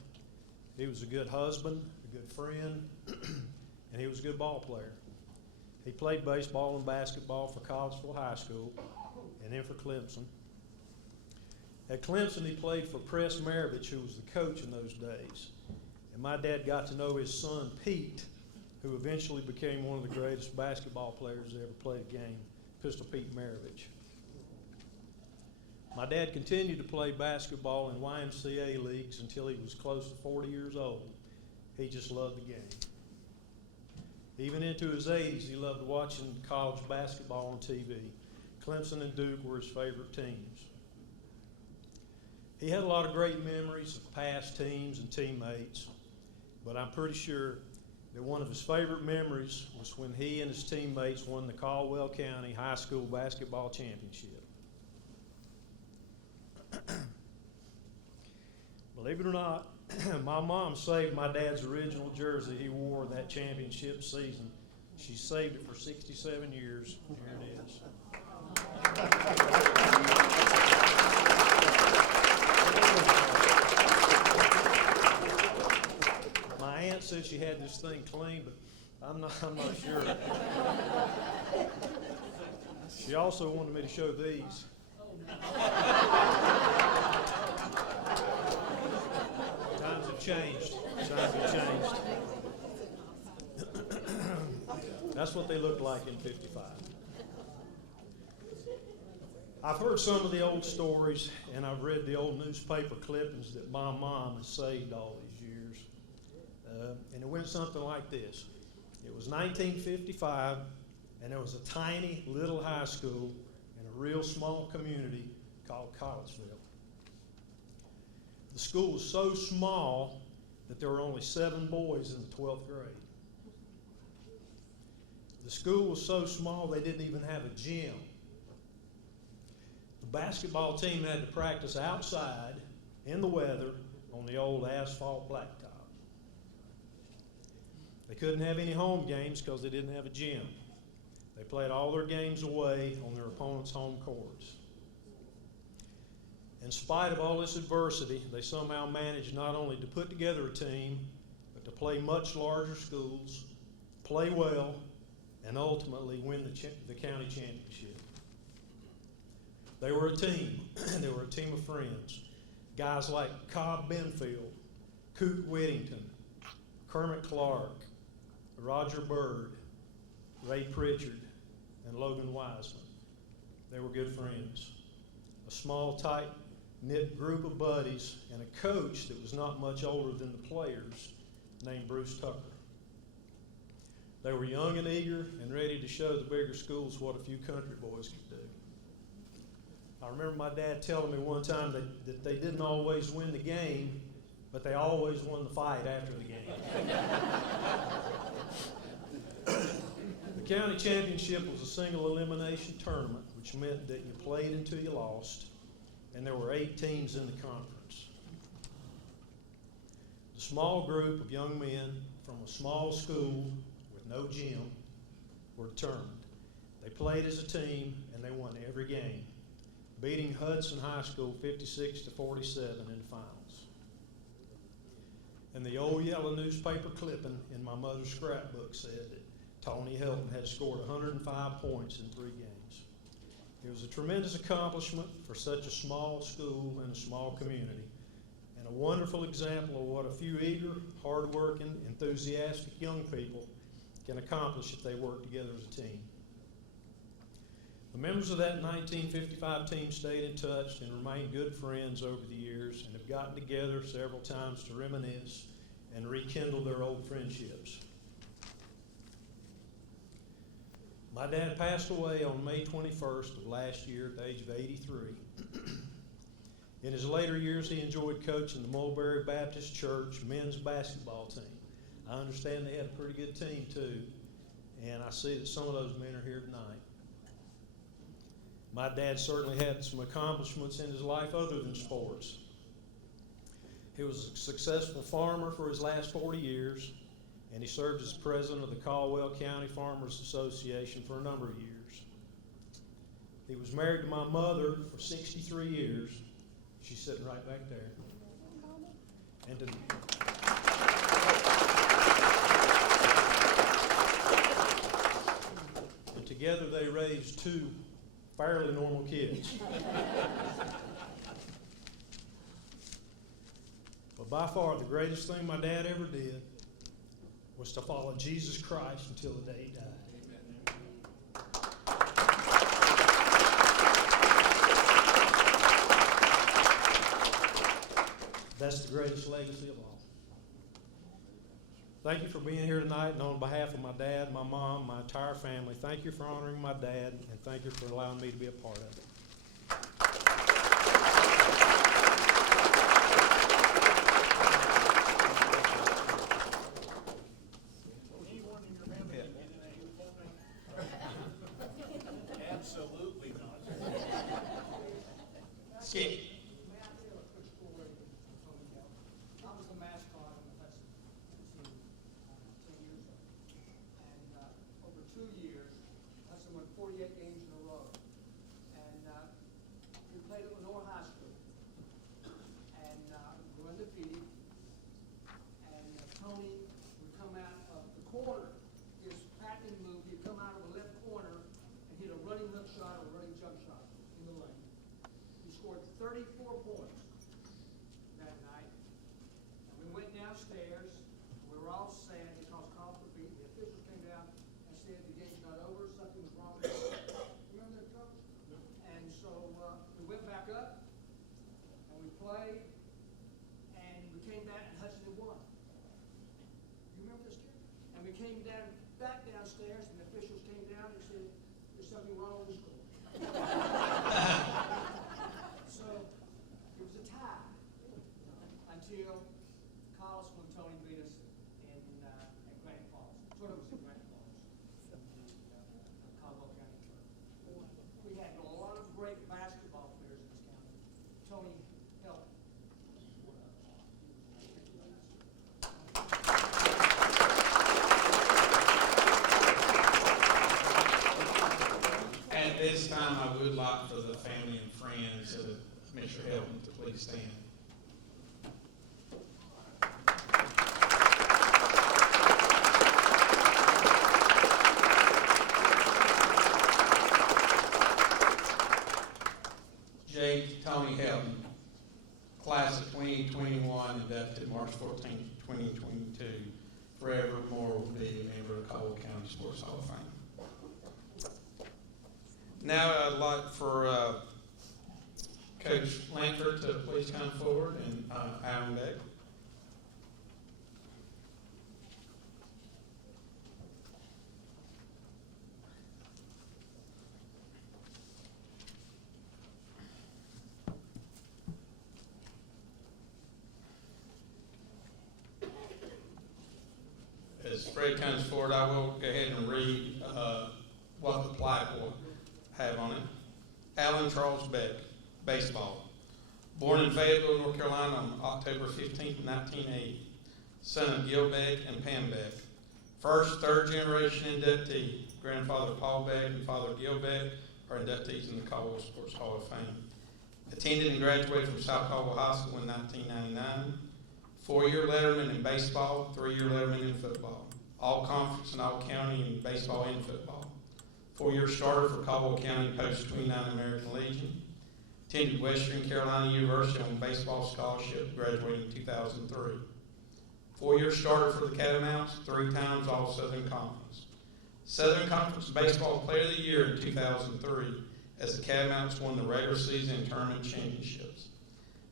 He was a good husband, a good friend, and he was a good ball player. He played baseball and basketball for Caldwell High School and then for Clemson. At Clemson, he played for Press Maravich, who was the coach in those days. And my dad got to know his son, Pete, who eventually became one of the greatest basketball players that ever played a game, Pistol Pete Maravich. My dad continued to play basketball in YMCA leagues until he was close to 40 years old. He just loved the game. Even into his 80s, he loved watching college basketball on TV. Clemson and Duke were his favorite teams. He had a lot of great memories of past teams and teammates, but I'm pretty sure that one of his favorite memories was when he and his teammates won the Caldwell County High School Basketball Championship. Believe it or not, my mom saved my dad's original jersey he wore that championship season. She saved it for 67 years. Here it is. My aunt said she had this thing clean, but I'm not sure. She also wanted me to show these. Times have changed. That's what they looked like in '55. I've heard some of the old stories, and I've read the old newspaper clippings that my mom has saved all these years. And it went something like this. It was 1955, and there was a tiny little high school in a real small community called Caldwell. The school was so small that there were only 7 boys in the 12th grade. The school was so small they didn't even have a gym. The basketball team had to practice outside in the weather on the old asphalt blacktop. They couldn't have any home games because they didn't have a gym. They played all their games away on their opponent's home courts. In spite of all this adversity, they somehow managed not only to put together a team, but to play much larger schools, play well, and ultimately win the county championship. They were a team. They were a team of friends. Guys like Cobb Benfield, Coot Whittington, Kermit Clark, Roger Bird, Ray Pritchard, and Logan Wiseman. They were good friends. A small, tight-knit group of buddies and a coach that was not much older than the players named Bruce Tucker. They were young and eager and ready to show the bigger schools what a few country boys could do. I remember my dad telling me one time that they didn't always win the game, but they always won the fight after the game. The county championship was a single elimination tournament, which meant that you played until you lost, and there were 8 teams in the conference. The small group of young men from a small school with no gym were determined. They played as a team, and they won every game, beating Hudson High School 56-47 in the finals. And the old yellow newspaper clipping in my mother's scrapbook said that Tony Helton had scored 105 points in 3 games. It was a tremendous accomplishment for such a small school and a small community, and a wonderful example of what a few eager, hard-working, enthusiastic young people can accomplish if they work together as a team. The members of that 1955 team stayed in touch and remained good friends over the years and have gotten together several times to reminisce and rekindle their old friendships. My dad passed away on May 21st of last year at the age of 83. In his later years, he enjoyed coaching the Mulberry Baptist Church men's basketball team. I understand they had a pretty good team too, and I see that some of those men are here tonight. My dad certainly had some accomplishments in his life other than sports. He was a successful farmer for his last 40 years, and he served as president of the Caldwell County Farmers Association for a number of years. He was married to my mother for 63 years. She's sitting right back there. and to and together they raised two fairly normal kids. But by far the greatest thing my dad ever did was to follow Jesus Christ until the day he died. That's the greatest legacy of all. Thank you for being here tonight, and on behalf of my dad, my mom, my entire family, thank you for honoring my dad, and thank you for allowing me to be a part of it. Absolutely not. Skip. I was the mascot of the Hudson team 10 years ago. And over 2 years, Hudson won 48 games in a row. And we played at Lenore High School. And we were undefeated. And Tony would come out of the corner. His patented move, he'd come out of the left corner and hit a running hook shot or a running jump shot in the lane. He scored 34 points that night. And we went downstairs. We were all sad because Caldwell beat. The officials came down and said the game's not over. Something was wrong with it. Remember that, Coach? And so we went back up and we played. And we came back and Hudson had won. You remember this, kid? And we came down back downstairs and the officials came down and said there's something wrong with the score. So it was a tie until Collis when Tony beat us in at Granite Falls. Sort of was in Granite Falls, Caldwell County Clerk. We had a lot of great basketball players in this county. Tony Helton was one of them. At this time, I would like for the family and friends of Mr. Helton to please stand. J. Tony Helton, class of 2021, inducted March 14, 2022, forevermore will be a member of Caldwell County Sports Hall of Fame. Now I'd like for Coach Lanford to please come forward and Alan Beck. As Fred comes forward, I will go ahead and read what the plaque will have on it. Alan Charles Beck, baseball. Born in Fayetteville, North Carolina on October 15, 1980. Son of Gil Beck and Pam Beck. First, third generation inductee. Grandfather Paul Beck and Father Gil Beck are inductees in the Caldwell Sports Hall of Fame. Attended and graduated from South Caldwell High School in 1999. 4-year letterman in baseball, 3-year letterman in football. All conference and all county in baseball and football. 4-year starter for Caldwell County Post-29 American Legion. Attended Western Carolina University on baseball scholarship, graduating in 2003. 4-year starter for the Catamounts, 3 times All-Southern Conference. Southern Conference Baseball Player of the Year in 2003 as the Catamounts won the regular season and tournament championships.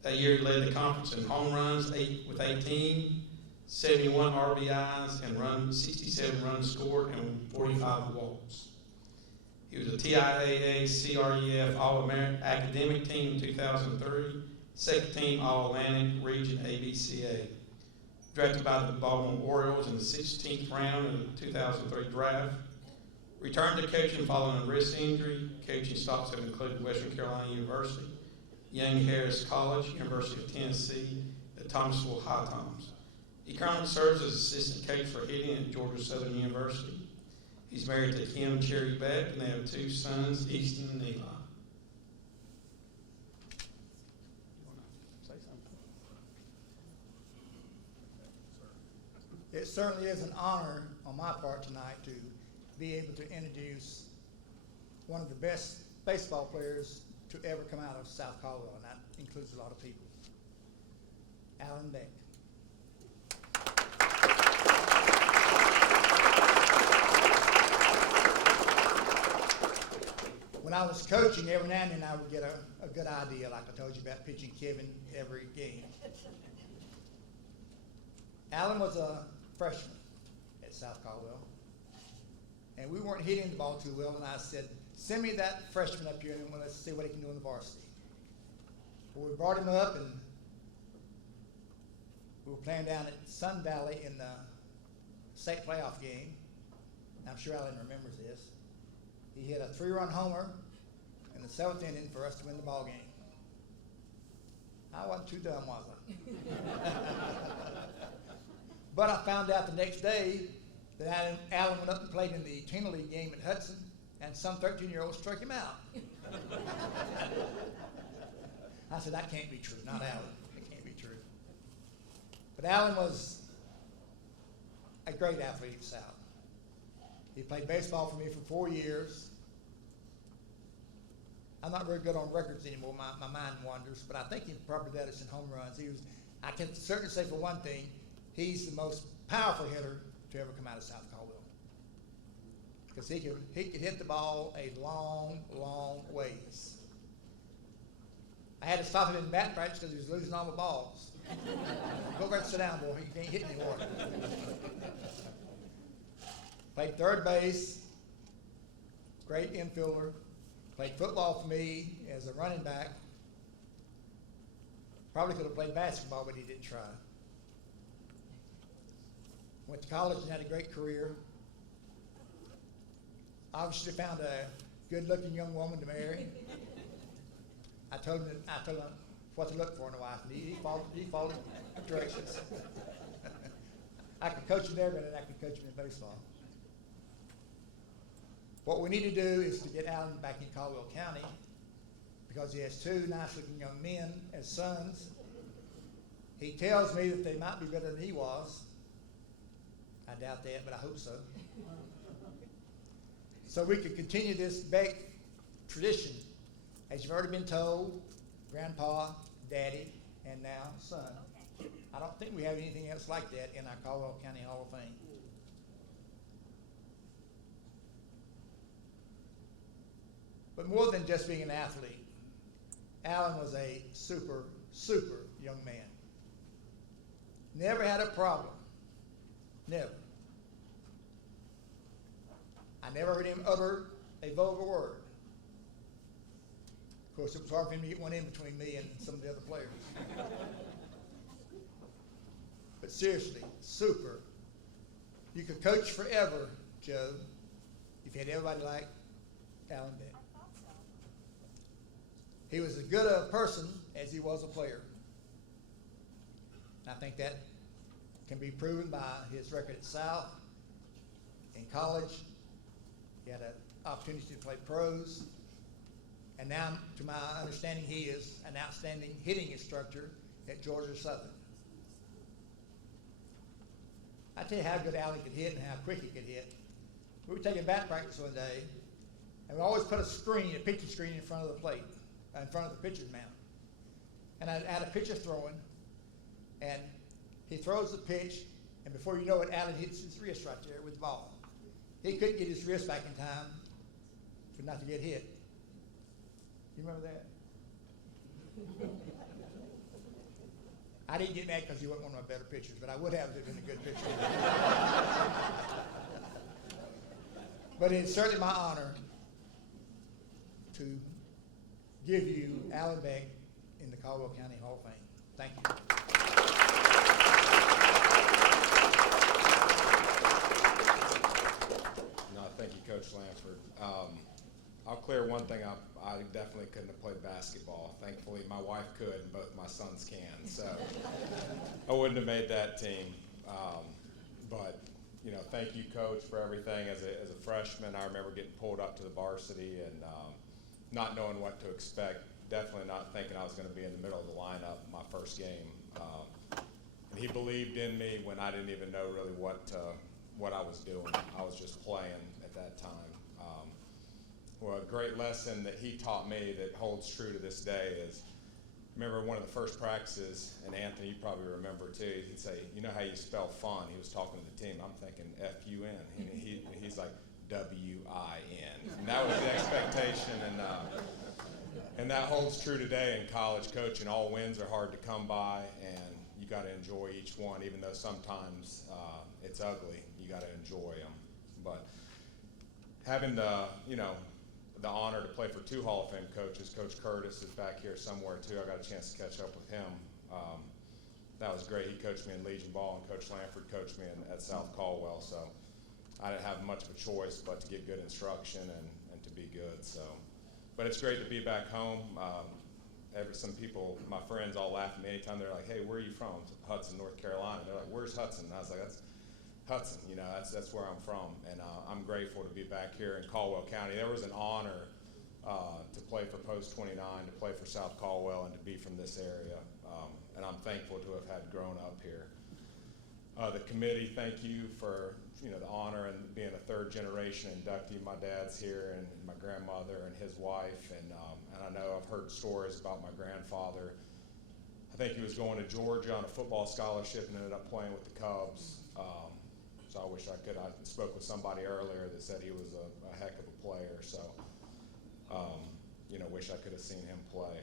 That year he led the conference in home runs with 18, 71 RBIs, and 67 runs scored and 45 walks. He was a TIAA CREF All-American Academic Team in 2003, second team All-Atlantic Region ABCA. Drafted by the Baltimore Orioles in the 16th round of the 2003 draft. Returned to coaching following a wrist injury. Coaching stops have included Western Carolina University, Young Harris College, University of Tennessee, at Thomasville High Toms. He currently serves as assistant coach for hitting at Georgia Southern University. He's married to Kim Cherry Beck, and they have 2 sons, Easton and Eli. It certainly is an honor on my part tonight to be able to introduce one of the best baseball players to ever come out of South Caldwell, and that includes a lot of people. Alan Beck. When I was coaching, every now and then I would get a good idea, like I told you about pitching Kevin every game. Alan was a freshman at South Caldwell, and we weren't hitting the ball too well, and I said, send me that freshman up here, and let's see what he can do in the varsity. Well, we brought him up, and we were playing down at Sun Valley in the state playoff game. I'm sure Alan remembers this. He hit a 3-run homer in the 7th inning for us to win the ball game. I wasn't too dumb, was I? But I found out the next day that Alan went up and played in the Tina League game at Hudson, and some 13-year-old struck him out. I said, that can't be true, not Alan. It can't be true. But Alan was a great athlete at South. He played baseball for me for 4 years. I'm not very good on records anymore. My mind wanders, but I think he probably led us in home runs. I can certainly say for one thing, he's the most powerful hitter to ever come out of South Caldwell. Because he could hit the ball a long, long ways. I had to stop him in bat practice because he was losing all the balls. Go over and sit down, boy. You can't hit anymore. Played third base, great infielder. Played football for me as a running back. Probably could have played basketball, but he didn't try. Went to college and had a great career. Obviously found a good-looking young woman to marry. I told him what to look for in a wife, and he followed directions. I could coach him there better than I could coach him in baseball. What we need to do is to get Alan back in Caldwell County because he has 2 nice-looking young men as sons. He tells me that they might be better than he was. I doubt that, but I hope so. So we could continue this Beck tradition. As you've already been told, Grandpa, Daddy, and now son. I don't think we have anything else like that in our Caldwell County Hall of Fame. But more than just being an athlete, Alan was a super, super young man. Never had a problem. Never. I never heard him utter a vulgar word. Of course, it was hard for him to get one in between me and some of the other players. But seriously, super. You could coach forever, Joe, if you had everybody like Alan Beck. He was as good a person as he was a player. And I think that can be proven by his record at South. In college, he had an opportunity to play pros. And now, to my understanding, he is an outstanding hitting instructor at Georgia Southern. I tell you how good Alan could hit and how quick he could hit. We were taking bat practice one day, and we always put a pitching screen in front of the plate, in front of the pitcher's mound. And I had a pitcher throwing, and he throws the pitch, and before you know it, Alan hits his wrist right there with the ball. He couldn't get his wrist back in time for not to get hit. You remember that? I didn't get mad because he wasn't one of my better pitchers, but I would have if he'd been a good pitcher. But it's certainly my honor to give you Alan Beck in the Caldwell County Hall of Fame. Thank you. No, thank you, Coach Lanford. I'll clear one thing up. I definitely couldn't have played basketball. Thankfully, my wife could, and both my sons can. So I wouldn't have made that team. But you know, thank you, Coach, for everything. As a freshman, I remember getting pulled up to the varsity and not knowing what to expect. Definitely not thinking I was going to be in the middle of the lineup my first game. And he believed in me when I didn't even know really what I was doing. I was just playing at that time. Well, a great lesson that he taught me that holds true to this day is, remember one of the first practices, and Anthony, you probably remember too, he'd say, you know how you spell fun? He was talking to the team. I'm thinking F-U-N. He's like W-I-N. And that was the expectation. And that holds true today in college coaching. All wins are hard to come by, and you got to enjoy each one, even though sometimes it's ugly. You got to enjoy them. But having the honor to play for 2 Hall of Fame coaches. Coach Curtis is back here somewhere too. I got a chance to catch up with him. That was great. He coached me in Legion Ball, and Coach Lanford coached me at South Caldwell. So I didn't have much of a choice but to get good instruction and to be good. So, but it's great to be back home. Some people, my friends, all laugh at me anytime they're like, "Hey, where are you from?" Hudson, North Carolina. They're like, "Where's Hudson?" And I was like, "That's Hudson, that's where I'm from," and I'm grateful to be back here in Caldwell County. There was an honor to play for Post 29, to play for South Caldwell, and to be from this area, and I'm thankful to have had grown up here. The committee, thank you for the honor and being a 3rd generation inductee. My dad's here, and my grandmother and his wife, and I know I've heard stories about my grandfather. I think he was going to Georgia on a football scholarship and ended up playing with the Cubs. So I wish I could. I spoke with somebody earlier that said he was a heck of a player. So, wish I could have seen him play.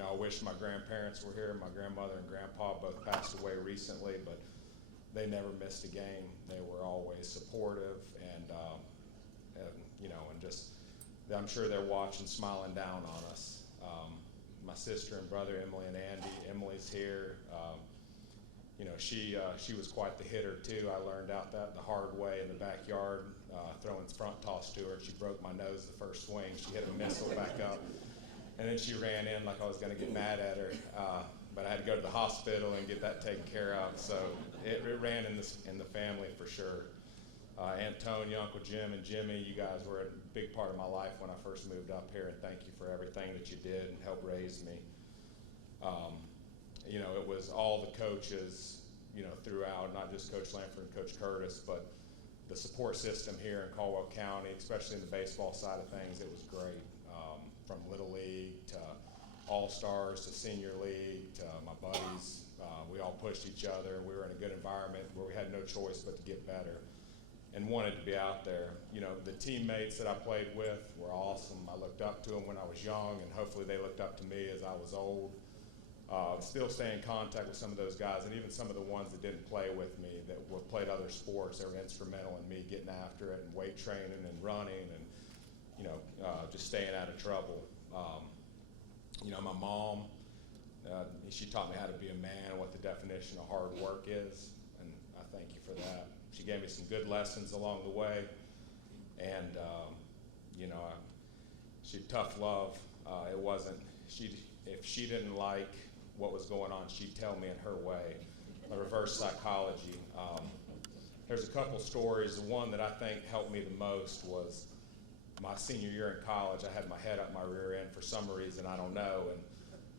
I wish my grandparents were here. My grandmother and grandpa both passed away recently, but they never missed a game. They were always supportive, and just I'm sure they're watching, smiling down on us. My sister and brother, Emily and Andy. Emily's here. She was quite the hitter too. I learned out that the hard way in the backyard, throwing front toss to her. She broke my nose the first swing. She hit a missile back up, and then she ran in like I was going to get mad at her. But I had to go to the hospital and get that taken care of. So it ran in the family for sure. Aunt Tonya, Uncle Jim, and Jimmy, you guys were a big part of my life when I first moved up here, and thank you for everything that you did and helped raise me. It was all the coaches, throughout, not just Coach Lanford and Coach Curtis, but the support system here in Caldwell County, especially in the baseball side of things. It was great. From Little League to All-Stars to Senior League to my buddies. We all pushed each other. We were in a good environment where we had no choice but to get better and wanted to be out there. The teammates that I played with were awesome. I looked up to them when I was young, and hopefully they looked up to me as I was old. Still stay in contact with some of those guys, and even some of the ones that didn't play with me that played other sports. They were instrumental in me getting after it and weight training and running and just staying out of trouble. My mom, she taught me how to be a man and what the definition of hard work is, and I thank you for that. She gave me some good lessons along the way, and she tough love. It wasn't if she didn't like what was going on, she'd tell me in her way. The reverse psychology. There's a couple stories. The one that I think helped me the most was my senior year in college. I had my head up my rear end for some reason, I don't know, and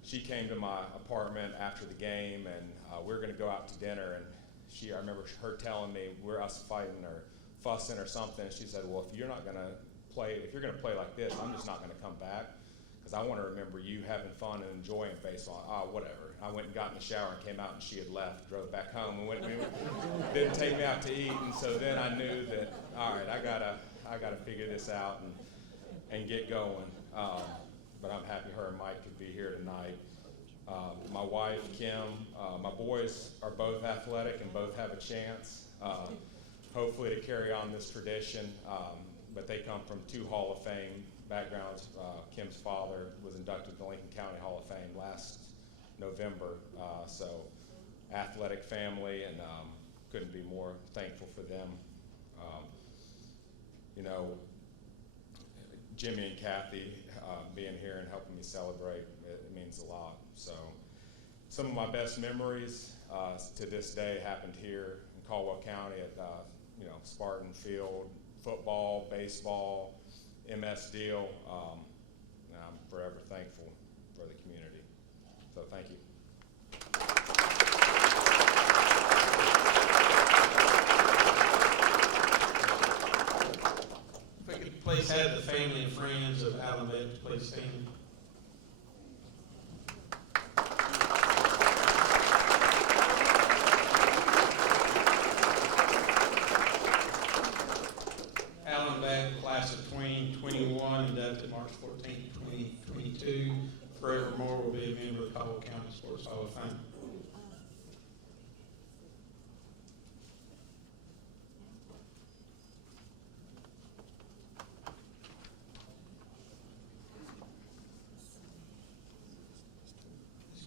she came to my apartment after the game, and we were going to go out to dinner, and I remember her telling me, we're us fighting or fussing or something, and she said, well, if you're going to play like this, I'm just not going to come back, because I want to remember you having fun and enjoying baseball. Whatever. I went and got in the shower and came out, and she had left, drove back home, and didn't take me out to eat, and so then I knew that, all right, I gotta figure this out and get going. But I'm happy her and Mike could be here tonight. My wife, Kim, my boys are both athletic and both have a chance, hopefully to carry on this tradition, but they come from 2 Hall of Fame backgrounds. Kim's father was inducted to the Lincoln County Hall of Fame last November, so athletic family, and couldn't be more thankful for them. Jimmy and Kathy being here and helping me celebrate, it means a lot. So some of my best memories to this day happened here in Caldwell County at Spartan Field, football, baseball, MS deal. And I'm forever thankful for the community. So thank you. be a member of the Caldwell County Sports Hall of Fame.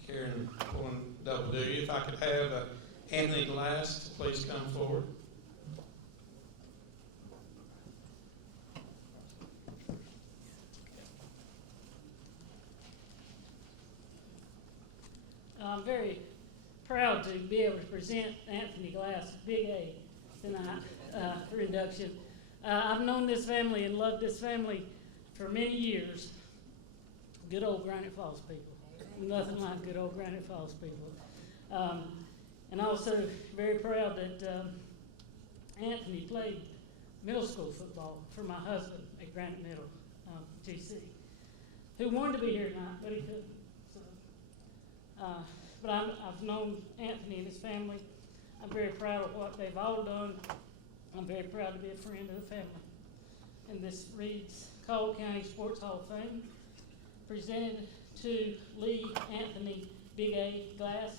Karen pulling double duty. If I could have Anthony Glass to please come forward. I'm very proud to be able to present Anthony Glass, Big A, tonight for induction. I've known this family and loved this family for many years. Good old Granite Falls people. Nothing like good old Granite Falls people. And also very proud that Anthony played middle school football for my husband at Granite Middle, GC, who wanted to be here tonight, but he couldn't. So, but I've known Anthony and his family. I'm very proud of what they've all done. I'm very proud to be a friend of the family. And this reads Caldwell County Sports Hall of Fame, presented to Lee Anthony Big A Glass,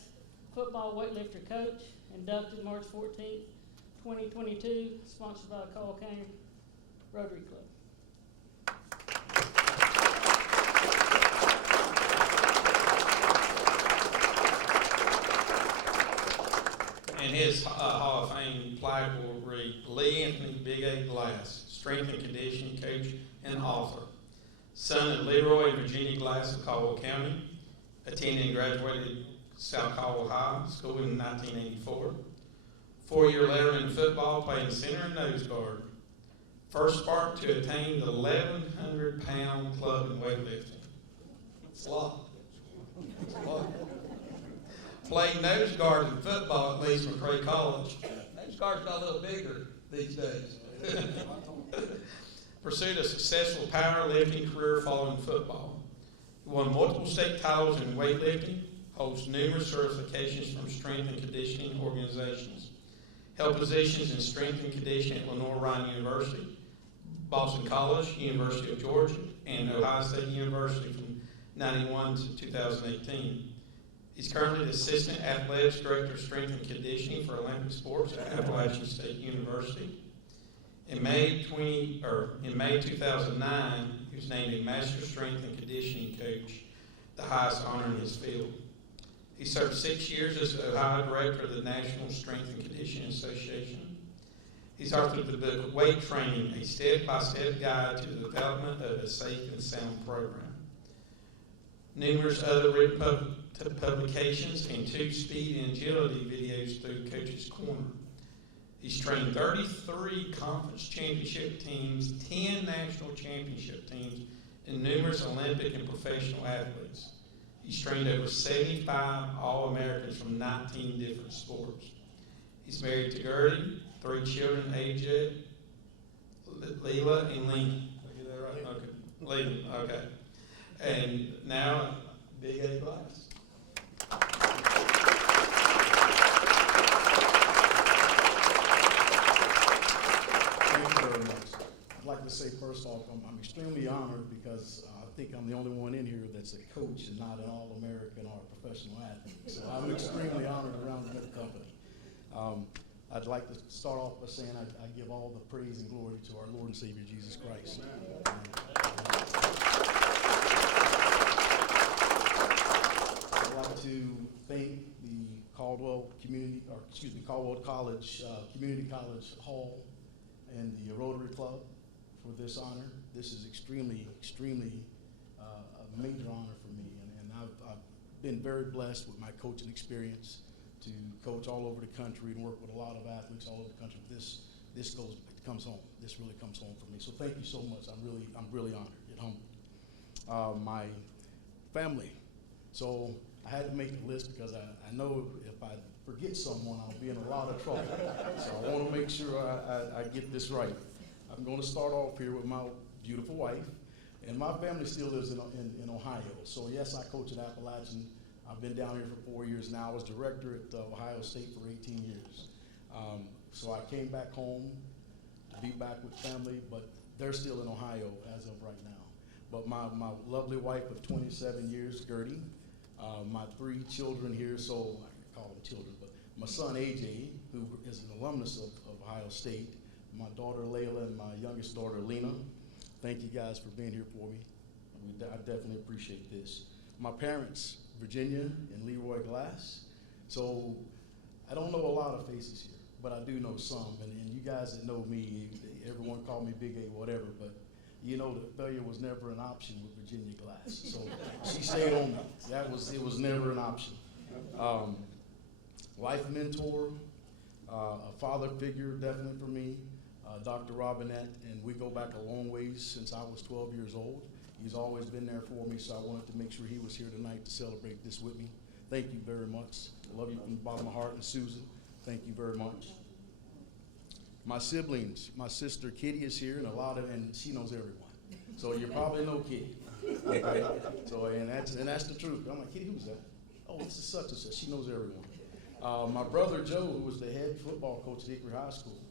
football weightlifter coach, inducted March 14th, 2022, sponsored by the Caldwell County Rotary Club. And his Hall of Fame plaque will read Lee Anthony Big A Glass, strength and conditioning coach and author. Son of Leroy and Virginia Glass of Caldwell County, attended and graduated South Caldwell High School in 1984. 4-year letterman in football, playing center and nose guard. First spark to attain the 1,100-pound club in weightlifting. It's a lot. It's a lot. Played nose guard in football at Lee's McRae College. Nose guard's got a little bigger these days. Pursued a successful powerlifting career following football. Won multiple state titles in weightlifting, holds numerous certifications from strength and conditioning organizations. Held positions in strength and conditioning at Lenore Ryan University, Boston College, University of Georgia, and Ohio State University from 1991 to 2018. He's currently the Assistant Athletics Director of Strength and Conditioning for Olympic Sports at Appalachian State University. In May 2009, he was named a Master Strength and Conditioning Coach, the highest honor in his field. He served 6 years as the Ohio Director of the National Strength and Conditioning Association. He's authored the book Weight Training, a step-by-step guide to the development of a safe and sound program. Numerous other written publications and 2 speed and agility videos through Coach's Corner. He's trained 33 conference championship teams, 10 national championship teams, and numerous Olympic and professional athletes. He's trained over 75 All-Americans from 19 different sports. He's married to Gertie, 3 children, AJ, Leela, and Lena. Did I get that right? Okay. Lena, okay. And now, Big A Glass. Thank you very much. I'd like to say first off, I'm extremely honored because I think I'm the only one in here that's a coach and not an All-American or a professional athlete. So I'm extremely honored around the company. I'd like to start off by saying I give all the praise and glory to our Lord and Savior Jesus Christ. I'd like to thank the Caldwell College Community College Hall and the Rotary Club for this honor. This is extremely a major honor for me, and I've been very blessed with my coaching experience to coach all over the country and work with a lot of athletes all over the country. This comes home. This really comes home for me. So thank you so much. I'm really honored and humbled. My family. So I had to make a list because I know if I forget someone, I'll be in a lot of trouble. So I want to make sure I get this right. I'm going to start off here with my beautiful wife, and my family still lives in Ohio. So yes, I coach at Appalachian. I've been down here for 4 years now. I was director at Ohio State for 18 years. So I came back home to be back with family, but they're still in Ohio as of right now. But my lovely wife of 27 years, Gertie, my 3 children here, so I call them children, but my son AJ, who is an alumnus of Ohio State, my daughter Layla, and my youngest daughter Lena. Thank you guys for being here for me. I definitely appreciate this. My parents, Virginia and Leroy Glass. So I don't know a lot of faces here, but I do know some. And you guys that know me, everyone called me Big A, whatever, but you know that failure was never an option with Virginia Glass. So she stayed on me. It was never an option. Life mentor, a father figure definitely for me, Dr. Robinette, and we go back a long ways since I was 12 years old. He's always been there for me, so I wanted to make sure he was here tonight to celebrate this with me. Thank you very much. I love you from the bottom of my heart. And Susan, thank you very much. My siblings, my sister Kitty is here, and she knows everyone. So you probably know Kitty. Okay? So and that's the truth. I'm like, Kitty, who's that? Oh, this is such and such. She knows everyone. My brother Joe, who was the head football coach at Hickory High School.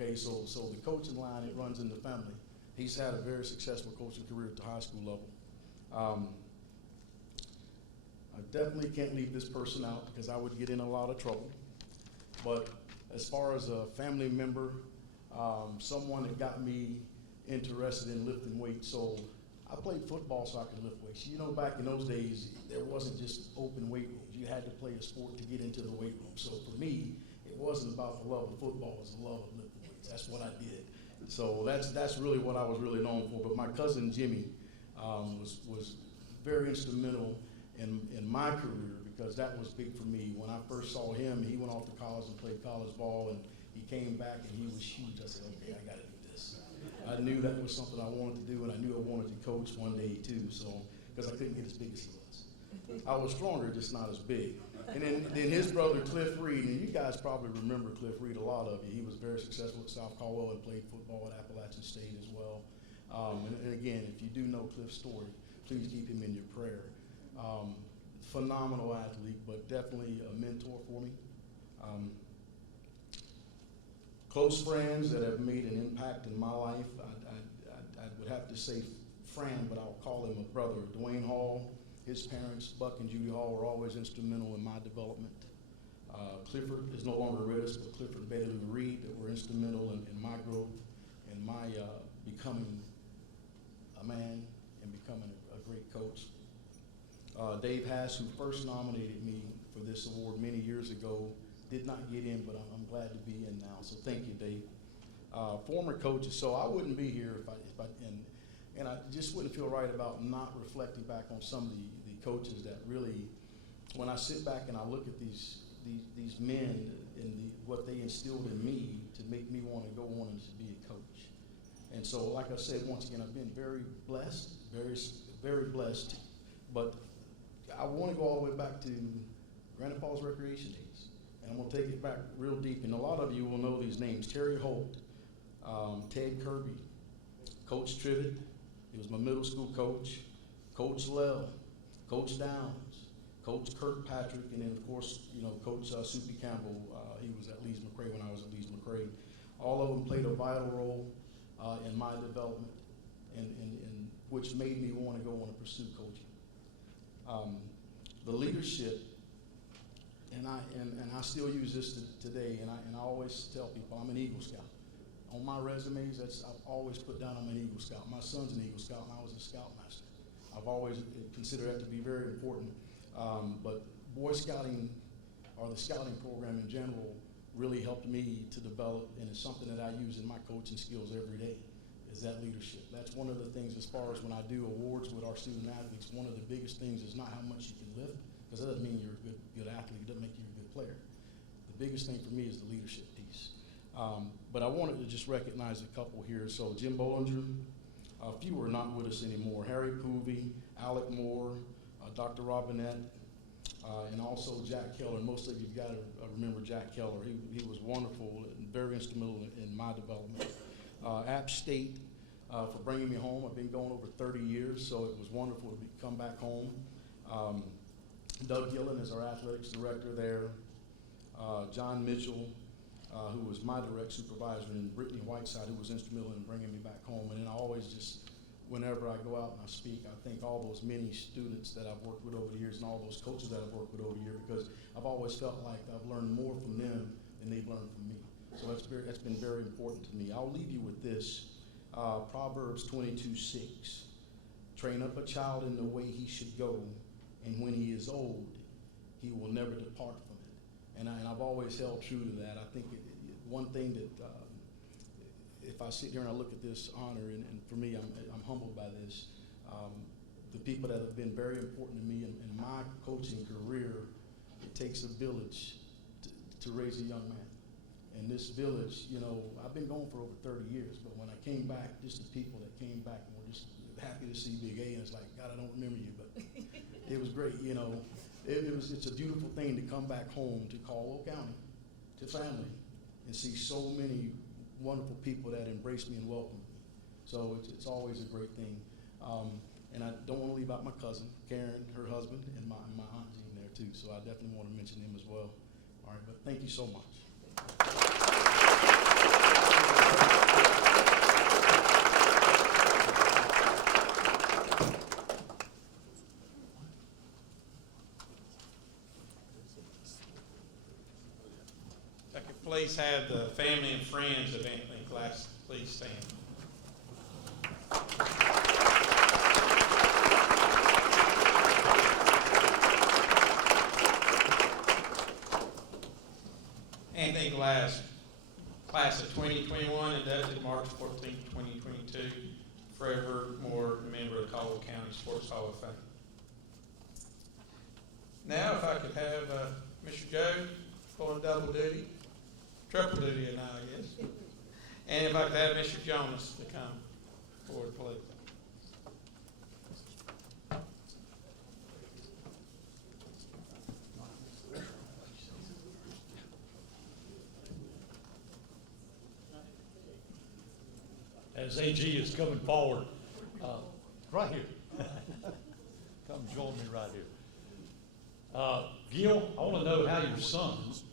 Okay, so the coaching line, it runs in the family. He's had a very successful coaching career at the high school level. I definitely can't leave this person out because I would get in a lot of trouble. But as far as a family member, someone that got me interested in lifting weights. So I played football so I could lift weights. You know, back in those days, there wasn't just open weight rooms. You had to play a sport to get into the weight room. So for me, it wasn't about the love of football, it was the love of lifting weights. That's what I did. So that's really what I was really known for. But my cousin Jimmy was very instrumental in my career because that was big for me. When I first saw him, he went off to college and played college ball, and he came back and he was huge. I said, okay, I got to do this. I knew that was something I wanted to do, and I knew I wanted to coach one day too. So because I couldn't get as big as he was, I was stronger, just not as big. And then his brother Cliff Reed, and you guys probably remember Cliff Reed, a lot of you. He was very successful at South Caldwell and played football at Appalachian State as well. And again, if you do know Cliff's story, please keep him in your prayer. Phenomenal athlete, but definitely a mentor for me. Close friends that have made an impact in my life. I would have to say Fran, but I'll call him a brother. Dwayne Hall, his parents, Buck and Judy Hall, were always instrumental in my development. Clifford is no longer with us, but Clifford and Betty Lou Reed that were instrumental in my growth and my becoming a man and becoming a great coach. Dave Hass, who first nominated me for this award many years ago, did not get in, but I'm glad to be in now. So thank you, Dave. Former coaches, so I wouldn't be here if I and I just wouldn't feel right about not reflecting back on some of the coaches that really, when I sit back and I look at these men and what they instilled in me to make me want to go on and to be a coach. And so, like I said, once again, I've been very blessed, very blessed. But I want to go all the way back to Granite Falls Recreation Days. And I'm going to take it back real deep. And a lot of you will know these names. Terry Holt, Ted Kirby, Coach Trivet, he was my middle school coach, Coach Lell, Coach Downs, Coach Kirkpatrick, and then, of course, you know, Coach Soupy Campbell. He was at Lees McRae when I was at Lees McRae. All of them played a vital role in my development, and which made me want to go on and pursue coaching. The leadership, and I still use this today, and I always tell people I'm an Eagle Scout. On my resumes, I've always put down I'm an Eagle Scout. My son's an Eagle Scout, and I was a Scoutmaster. I've always considered that to be very important. But Boy Scouting, or the Scouting program in general, really helped me to develop, and it's something that I use in my coaching skills every day, is that leadership. That's one of the things as far as when I do awards with our student athletes, one of the biggest things is not how much you can lift, because that doesn't mean you're a good athlete, it doesn't make you a good player. The biggest thing for me is the leadership piece. But I wanted to just recognize a couple here. So Jim Bollinger, a few are not with us anymore. Harry Poovey, Alec Moore, Dr. Robinette, and also Jack Keller. Most of you've got to remember Jack Keller. He was wonderful and very instrumental in my development. App State for bringing me home. I've been going over 30 years, so it was wonderful to come back home. Doug Gillen is our athletics director there. John Mitchell, who was my direct supervisor, and Brittany Whiteside, who was instrumental in bringing me back home. And then I always just whenever I go out and I speak, I thank all those many students that I've worked with over the years and all those coaches that I've worked with over the years, because I've always felt like I've learned more from them than they've learned from me. So that's been very important to me. I'll leave you with this, Proverbs 22:6. Train up a child in the way he should go, and when he is old, he will never depart from it. And I've always held true to that. I think one thing that, if I sit here and I look at this honor, and for me, I'm humbled by this, the people that have been very important to me in my coaching career, it takes a village to raise a young man. And this village, you know, I've been gone for over 30 years, but when I came back, just the people that came back and were just happy to see Big A, and it's like, God, I don't remember you, but it was great, you know. It's a beautiful thing to come back home to Caldwell County, to family, and see so many wonderful people that embrace me and welcome me. So it's always a great thing. And I don't want to leave out my cousin, Karen, her husband, and my aunt Jean there too. So I definitely want to mention them as well. All right, but thank you so much. If I could please have the family and friends of Anthony Glass please stand. Anthony Glass, class of 2021, inducted March 14, 2022, forevermore a member of Caldwell County Sports Hall of Fame. Now, if I could have Mr. Joe pulling double duty, triple duty now, I guess. And if I could have Mr. Jonas to come forward, please. As AG is coming forward, right here. Come join me right here. Gil, I want to know how your sons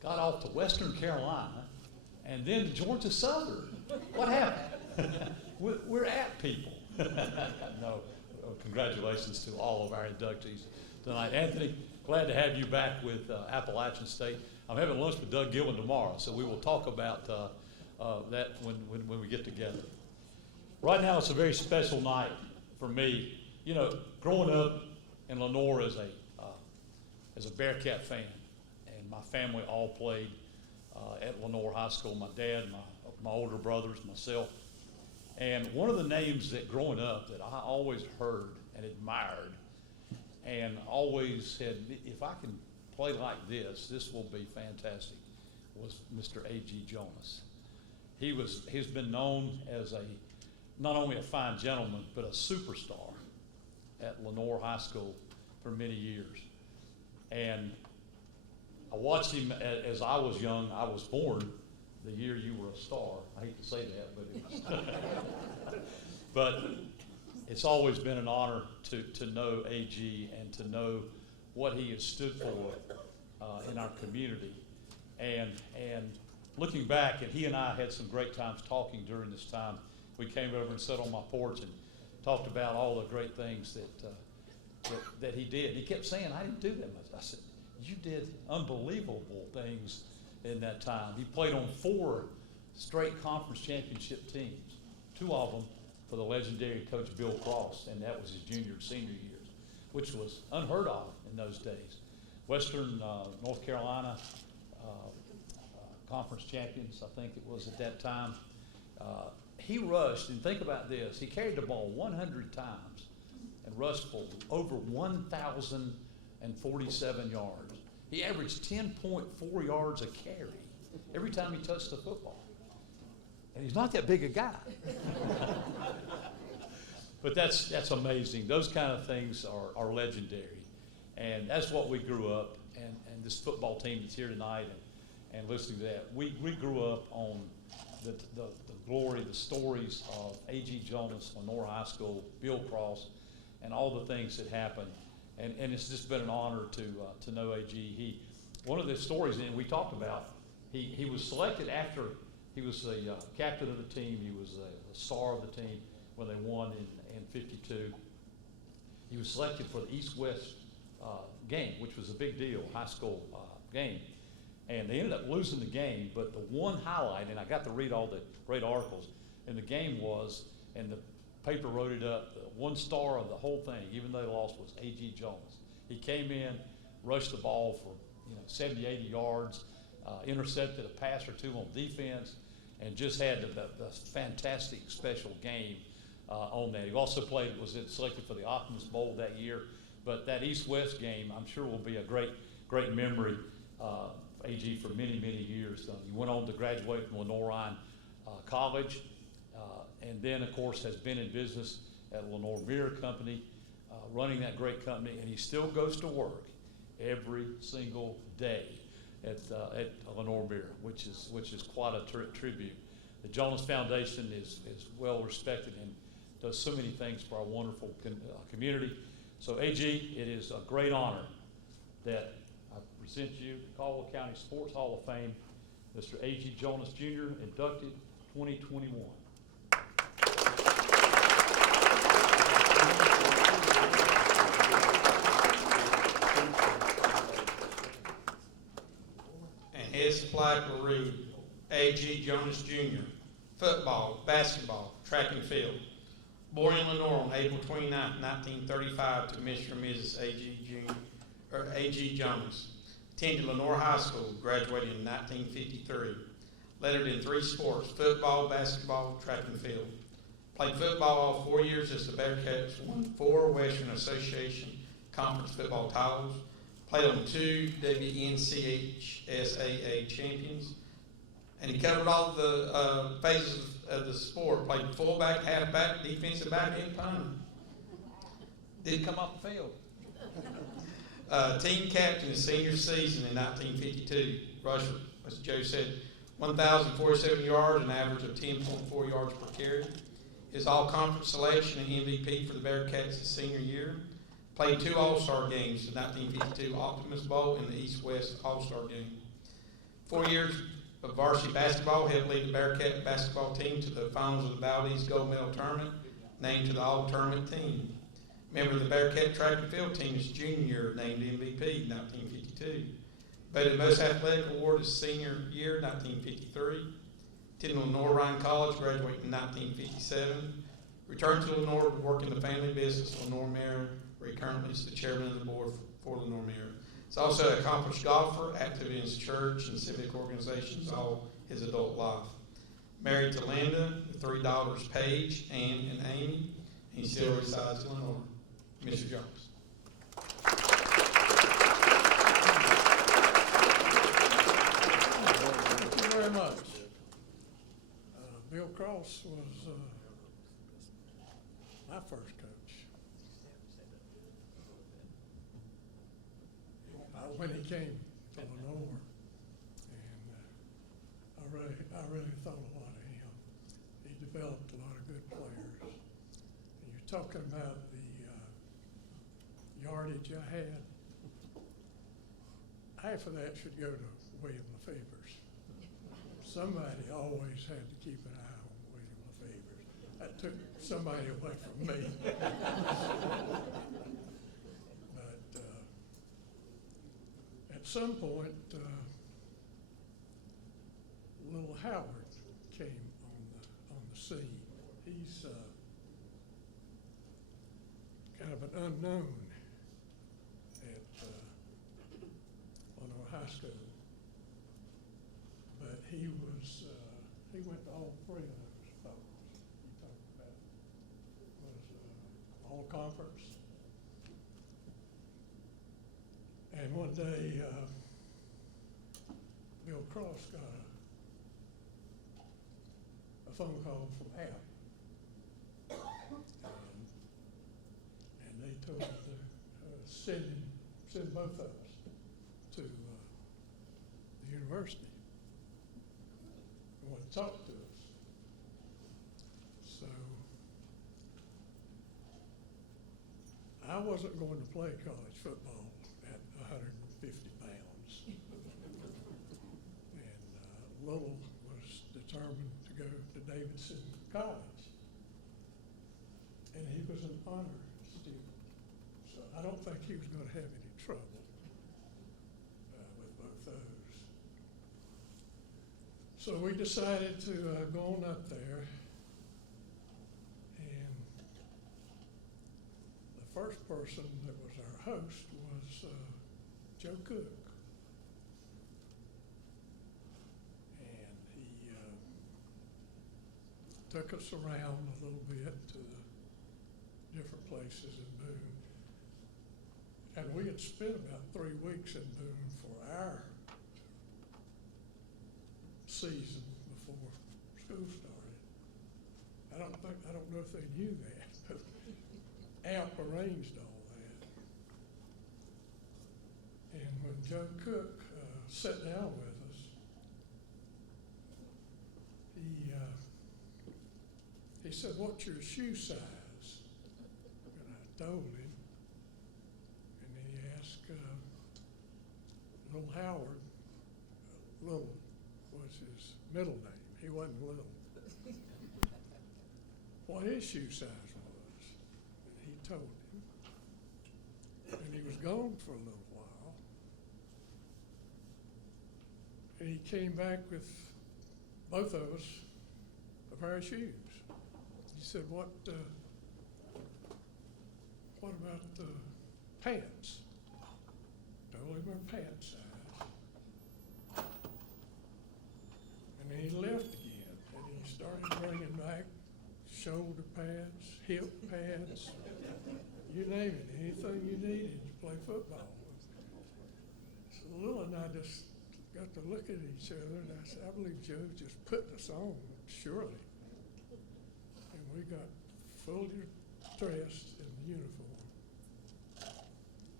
got off to Western Carolina and then to Georgia Southern. What happened? We're at people. No, congratulations to all of our inductees tonight. Anthony, glad to have you back with Appalachian State. I'm having lunch with Doug Gilman tomorrow, so we will talk about that when we get together. Right now, it's a very special night for me. You know, growing up in Lenoir as a Bearcat fan, and my family all played at Lenoir High School. My dad, my older brothers, myself. And one of the names that growing up that I always heard and admired, and always said, if I can play like this will be fantastic, was Mr. A.G. Jonas. He's been known as not only a fine gentleman, but a superstar at Lenoir High School for many years. And I watched him as I was young. I was born the year you were a star. I hate to say that, but it was. But it's always been an honor to know AG and to know what he has stood for in our community. And looking back, and he and I had some great times talking during this time. We came over and sat on my porch and talked about all the great things that he did. And he kept saying, I didn't do that much. I said, you did unbelievable things in that time. He played on 4 straight conference championship teams, 2 of them for the legendary coach Bill Cross, and that was his junior and senior years, which was unheard of in those days. Western North Carolina conference champions, I think it was at that time. He rushed, and think about this, he carried the ball 100 times and rushed for over 1,047 yards. He averaged 10.4 yards a carry every time he touched the football. And he's not that big a guy. But that's amazing. Those kind of things are legendary. And that's what we grew up, and this football team that's here tonight and listening to that. We grew up on the glory, the stories of A.G. Jonas, Lenoir High School, Bill Cross, and all the things that happened. And it's just been an honor to know A.G. One of the stories, and we talked about, he was selected after he was the captain of the team. He was the star of the team. when they won in 52. He was selected for the East-West game, which was a big deal, high school game. And they ended up losing the game, but the one highlight, and I got to read all the great articles, in the game was, and the paper wrote it up, the one star of the whole thing, even though they lost, was A.G. Jonas. He came in, rushed the ball for 70, 80 yards, intercepted a pass or two on defense, and just had the fantastic special game on that. He also was selected for the Optimus Bowl that year. But that East-West game, I'm sure, will be a great memory for A.G. for many, many years. He went on to graduate from Lenore College, and then, of course, has been in business at Lenore Mirror Company, running that great company, and he still goes to work every single day at Lenore Mirror, which is quite a tribute. The Jonas Foundation is well respected and does so many things for our wonderful community. So AG, it is a great honor that I present you the Caldwell County Sports Hall of Fame, Mr. A.G. Jonas Jr., inducted 2021. And his flag will read, A.G. Jonas Jr., football, basketball, track and field. Born in Lenore on April 29, 1935 to Mr. and Mrs. A.G. Jonas. Attended Lenore High School, graduated in 1953. Lettered in 3 sports, football, basketball, track and field. Played football all 4 years as the Bearcats, won 4 Western Association Conference football titles. Played on 2 WNCHSAA champions. And he covered all the phases of the sport. Played fullback, halfback, defensive back, and punter. Did come off the field. Team captain his senior season in 1952. Rushed, as Joe said, 1,047 yards, an average of 10.4 yards per carry. His all-conference selection and MVP for the Bearcats his senior year. Played 2 All-Star games, the 1952 Optimus Bowl and the East-West All-Star game. 4 years of varsity basketball, helped lead the Bearcat basketball team to the finals of the Valdez Gold Medal Tournament, named to the All-Tournament team. Member of the Bearcat track and field team his junior, named MVP in 1952. Voted the most athletic award his senior year, 1953. Attended Lenore Ryan College, graduated in 1957. Returned to Lenore to work in the family business, Lenore Mirror, where he currently is the chairman of the board for Lenore Mirror. He's also an accomplished golfer, active in his church and civic organizations all his adult life. Married to Linda, with 3 daughters, Paige, Ann, and Amy. He still resides in Lenore. Mr. Jones. Thank you very much. Bill Cross was my first coach. When he came to Lenore, and I really thought a lot of him. He developed a lot of good players. And you're talking about the yardage I had. Half of that should go to William LaFevers. Somebody always had to keep an eye on William LaFevers. That took somebody away from me. But at some point, little Howard came on the scene. He's kind of an unknown at Lenore High School, but he went to all 3 of those folks you talked about. Was all conference, and one day Bill Cross got a phone call from App. And they told us to send both of us to the university. They wanted to talk to us. So I wasn't going to play college football at 150 pounds. And Little was determined to go to Davidson College. was an honor student, so I don't think he was gonna have any trouble with both those. So we decided to go on up there, and the first person that was our host was Joe Cook. And he took us around a little bit to the different places in Boone. And we had spent about 3 weeks in Boone for our season before school started. I don't know if they knew that, but Amp arranged all that. And when Joe Cook sat down with us, he said, "What's your shoe size?" And I told him. And then he asked little Howard, Little was his middle name. He wasn't Little. What his shoe size was. And he told him. And he was gone for a little while. And he came back with both of us a pair of shoes. He said, what about the pants? Told him our pant size. And then he left again, and he started bringing back shoulder pads, hip pads, you name it, anything you needed to play football with. So Lil and I just got to look at each other, and I said, I believe Joe's just putting us on, surely. And we got fully dressed in uniform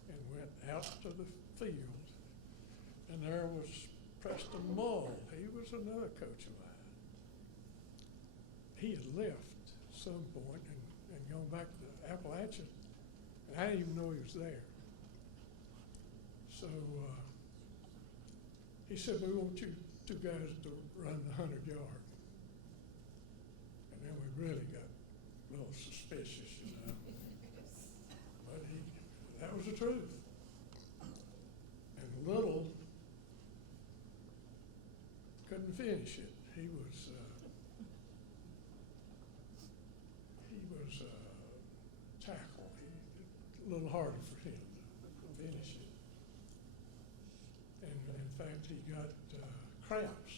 and went out to the field. And there was Preston Mull. He was another coach of mine. He had left at some point and gone back to Appalachia. And I didn't even know he was there. So he said, we want you two guys to run the 100-yard. And then we really got a little suspicious, you know. But that was the truth. And Little couldn't finish it. He was tackle. A little harder for him to finish it. And in fact, he got cramps.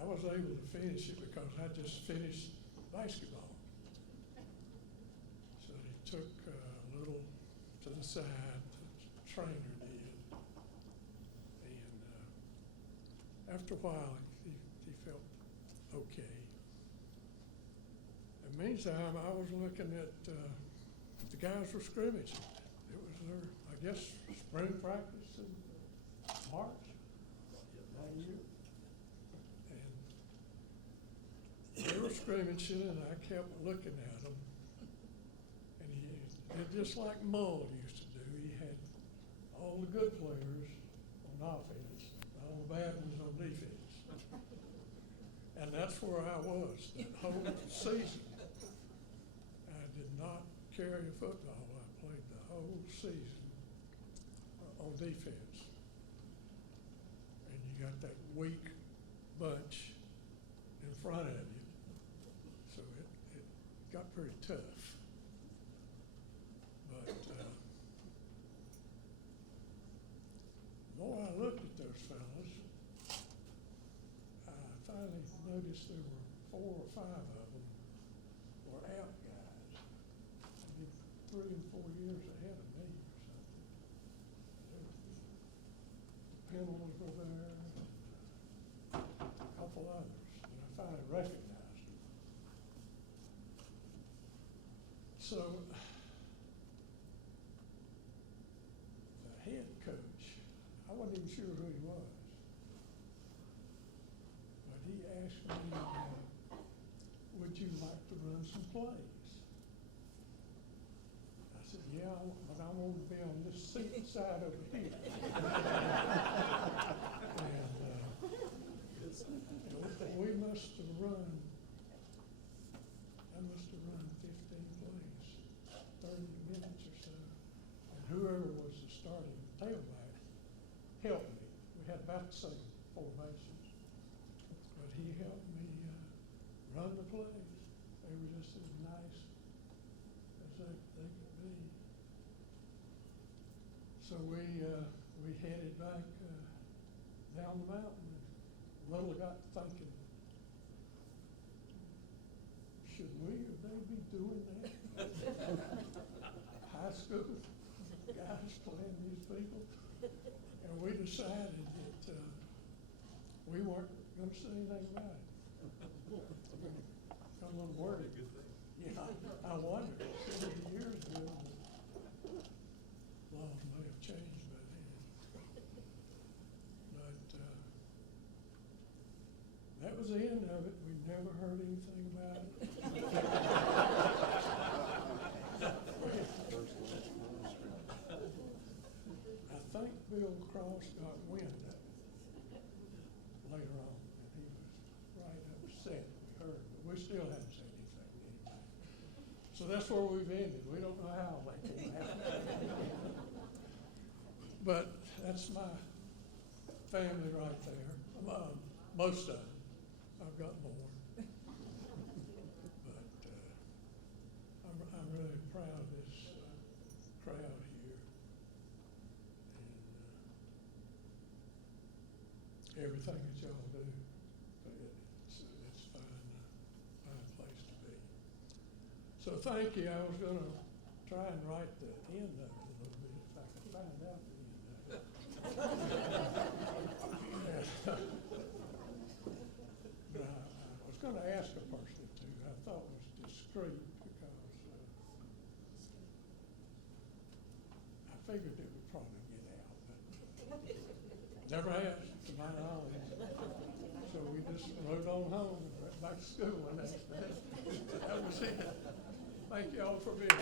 I was able to finish it because I just finished basketball. So he took Little to the side, the trainer did. And after a while, he felt okay. In the meantime, I was looking at the guys were scrimmaging. It was their, I guess, spring practice in March that year. And they were scrimmaging, and I kept looking at them. And he did just like Mull used to do. He had all the good players on offense, all the bad ones on defense. And that's where I was that whole season. I did not carry a football. I played the whole season on defense. And you got that weak bunch in front of you. So it got pretty tough. But the more I looked at those fellas, I finally noticed there were 4 or 5 of them were out guys. Maybe 3 and 4 years ahead of me or something. The penalties were there, a couple others, and I finally recognized them. So the head coach, I wasn't even sure who he was. But he asked me, would you like to run some plays? I said, yeah, but I want to be on this side over here. And we must have run, I must have run about the same formations. But he helped me run the plays. They were just as nice as they could be. So we headed back down the mountain. Little got thinking, should we or they be doing that? High school guys playing these people. And we decided that we weren't going to say anything about it. Got a little worried. Yeah, I wonder, 70 years ago, laws may have changed by then. But that was the end of it. We never heard anything about it. I think Bill Cross got wind of it later on, and he was right upset. We heard, but we still haven't said anything to anybody. So that's where we've ended. We don't know how that came out. But that's my family right there. Most of them. I've got more. But I'm really proud of this crowd here. And everything that y'all do, it's a fine place to be. So thank you. I was going to try and write the end of it a little bit if I could find out the end of it. I was going to ask a person or two I thought was discreet because I figured it would probably get out, but never has, to my knowledge. So we just rode on home and went back to school, and that was it. Thank you all for being here.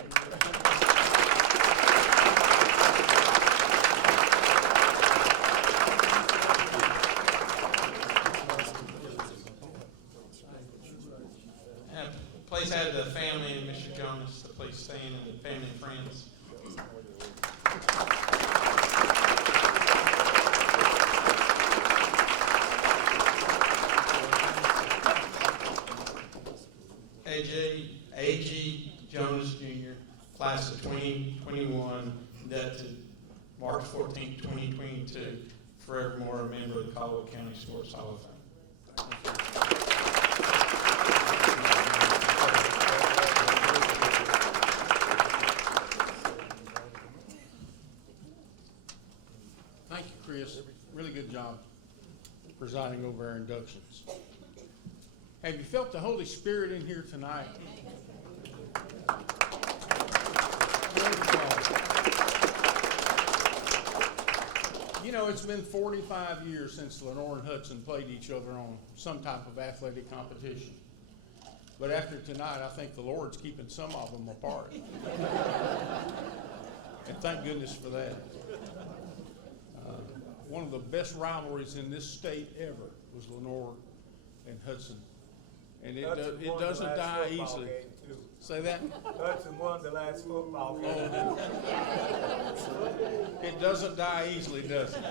Please have the family and Mr. Jonas to please stand, and family and friends. A.G. Jonas Jr., class of 2021, inducted March 14, 2022, forevermore a member of the Caldwell County Sports Hall of Fame. Thank you, Chris. Really good job presiding over our inductions. Have you felt the Holy Spirit in here tonight? You know, it's been 45 years since Lenore and Hudson played each other on some type of athletic competition. But after tonight, I think the Lord's keeping some of them apart. And thank goodness for that. One of the best rivalries in this state ever was Lenore and Hudson. And it doesn't die easily. Say that? Hudson won the last football game. It doesn't die easily, does it?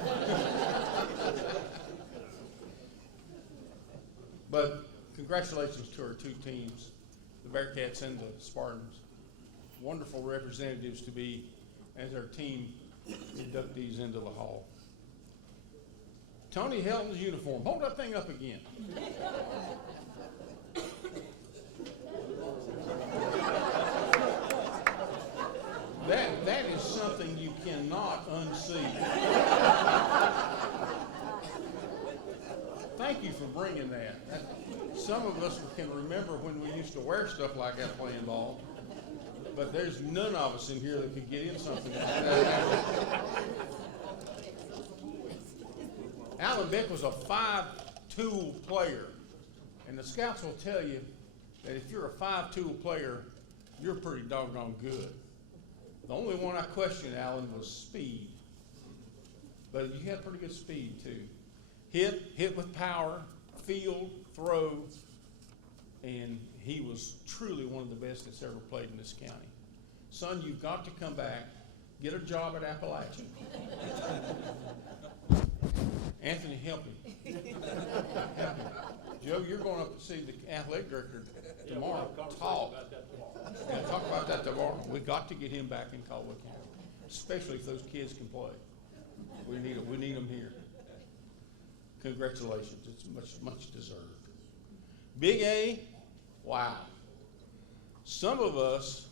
But congratulations to our two teams, the Bearcats and the Spartans. Wonderful representatives to be as our team inductees into the hall. Tony Helton's uniform. Hold that thing up again. That is something you cannot unsee. Thank you for bringing that. Some of us can remember when we used to wear stuff like that playing ball, but there's none of us in here that could get in something like that. Alan Beck was a 5-tool player, and the scouts will tell you that if you're a 5-tool player, you're pretty doggone good. The only one I questioned, Alan, was speed. But you had pretty good speed, too. Hit with power, field, throw, and he was truly one of the best that's ever played in this county. Son, you've got to come back, get a job at Appalachian. Anthony, help him. Help him. Joe, you're going up to see the athletic director tomorrow. Talk. Yeah, talk about that tomorrow. We got to get him back in Caldwell County, especially if those kids can play. We need them here. Congratulations. It's much deserved. Big A, wow. Some of us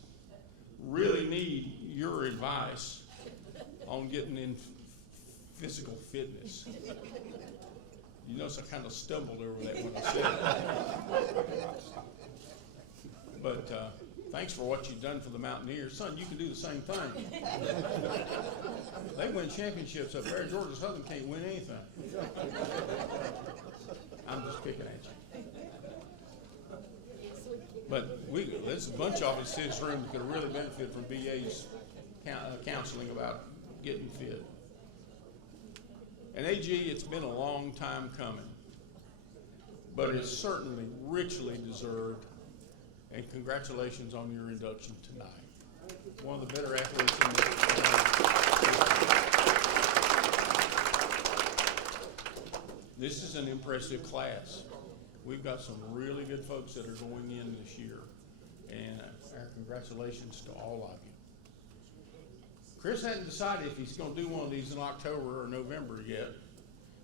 really need your advice on getting in physical fitness. You notice I kind of stumbled over that when I said it. But thanks for what you've done for the Mountaineers. Son, you can do the same thing. They win championships up there. Georgia Southern can't win anything. I'm just picking at you. But there's a bunch of us in this room that could really benefit from BA's counseling about getting fit. And AG, it's been a long time coming, but it's certainly richly deserved. And congratulations on your induction tonight. One of the better athletes in the This is an impressive class. We've got some really good folks that are going in this year, and our congratulations to all of you. Chris hadn't decided if he's going to do one of these in October or November yet,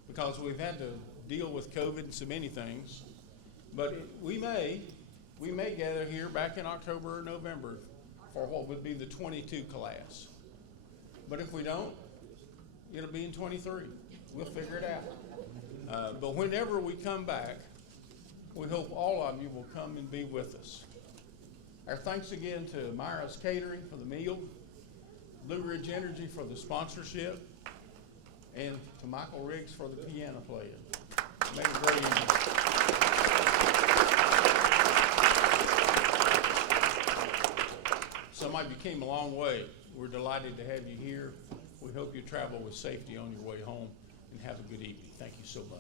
because we've had to deal with COVID and so many things. But we may gather here back in October or November for what would be the 22 class. But if we don't, it'll be in 23. We'll figure it out. But whenever we come back, we hope all of you will come and be with us. Our thanks again to Myra's Catering for the meal, Blue Ridge Energy for the sponsorship, and to Michael Riggs for the piano playing. Make it great evening. Some of you came a long way. We're delighted to have you here. We hope you travel with safety on your way home, and have a good evening. Thank you so much.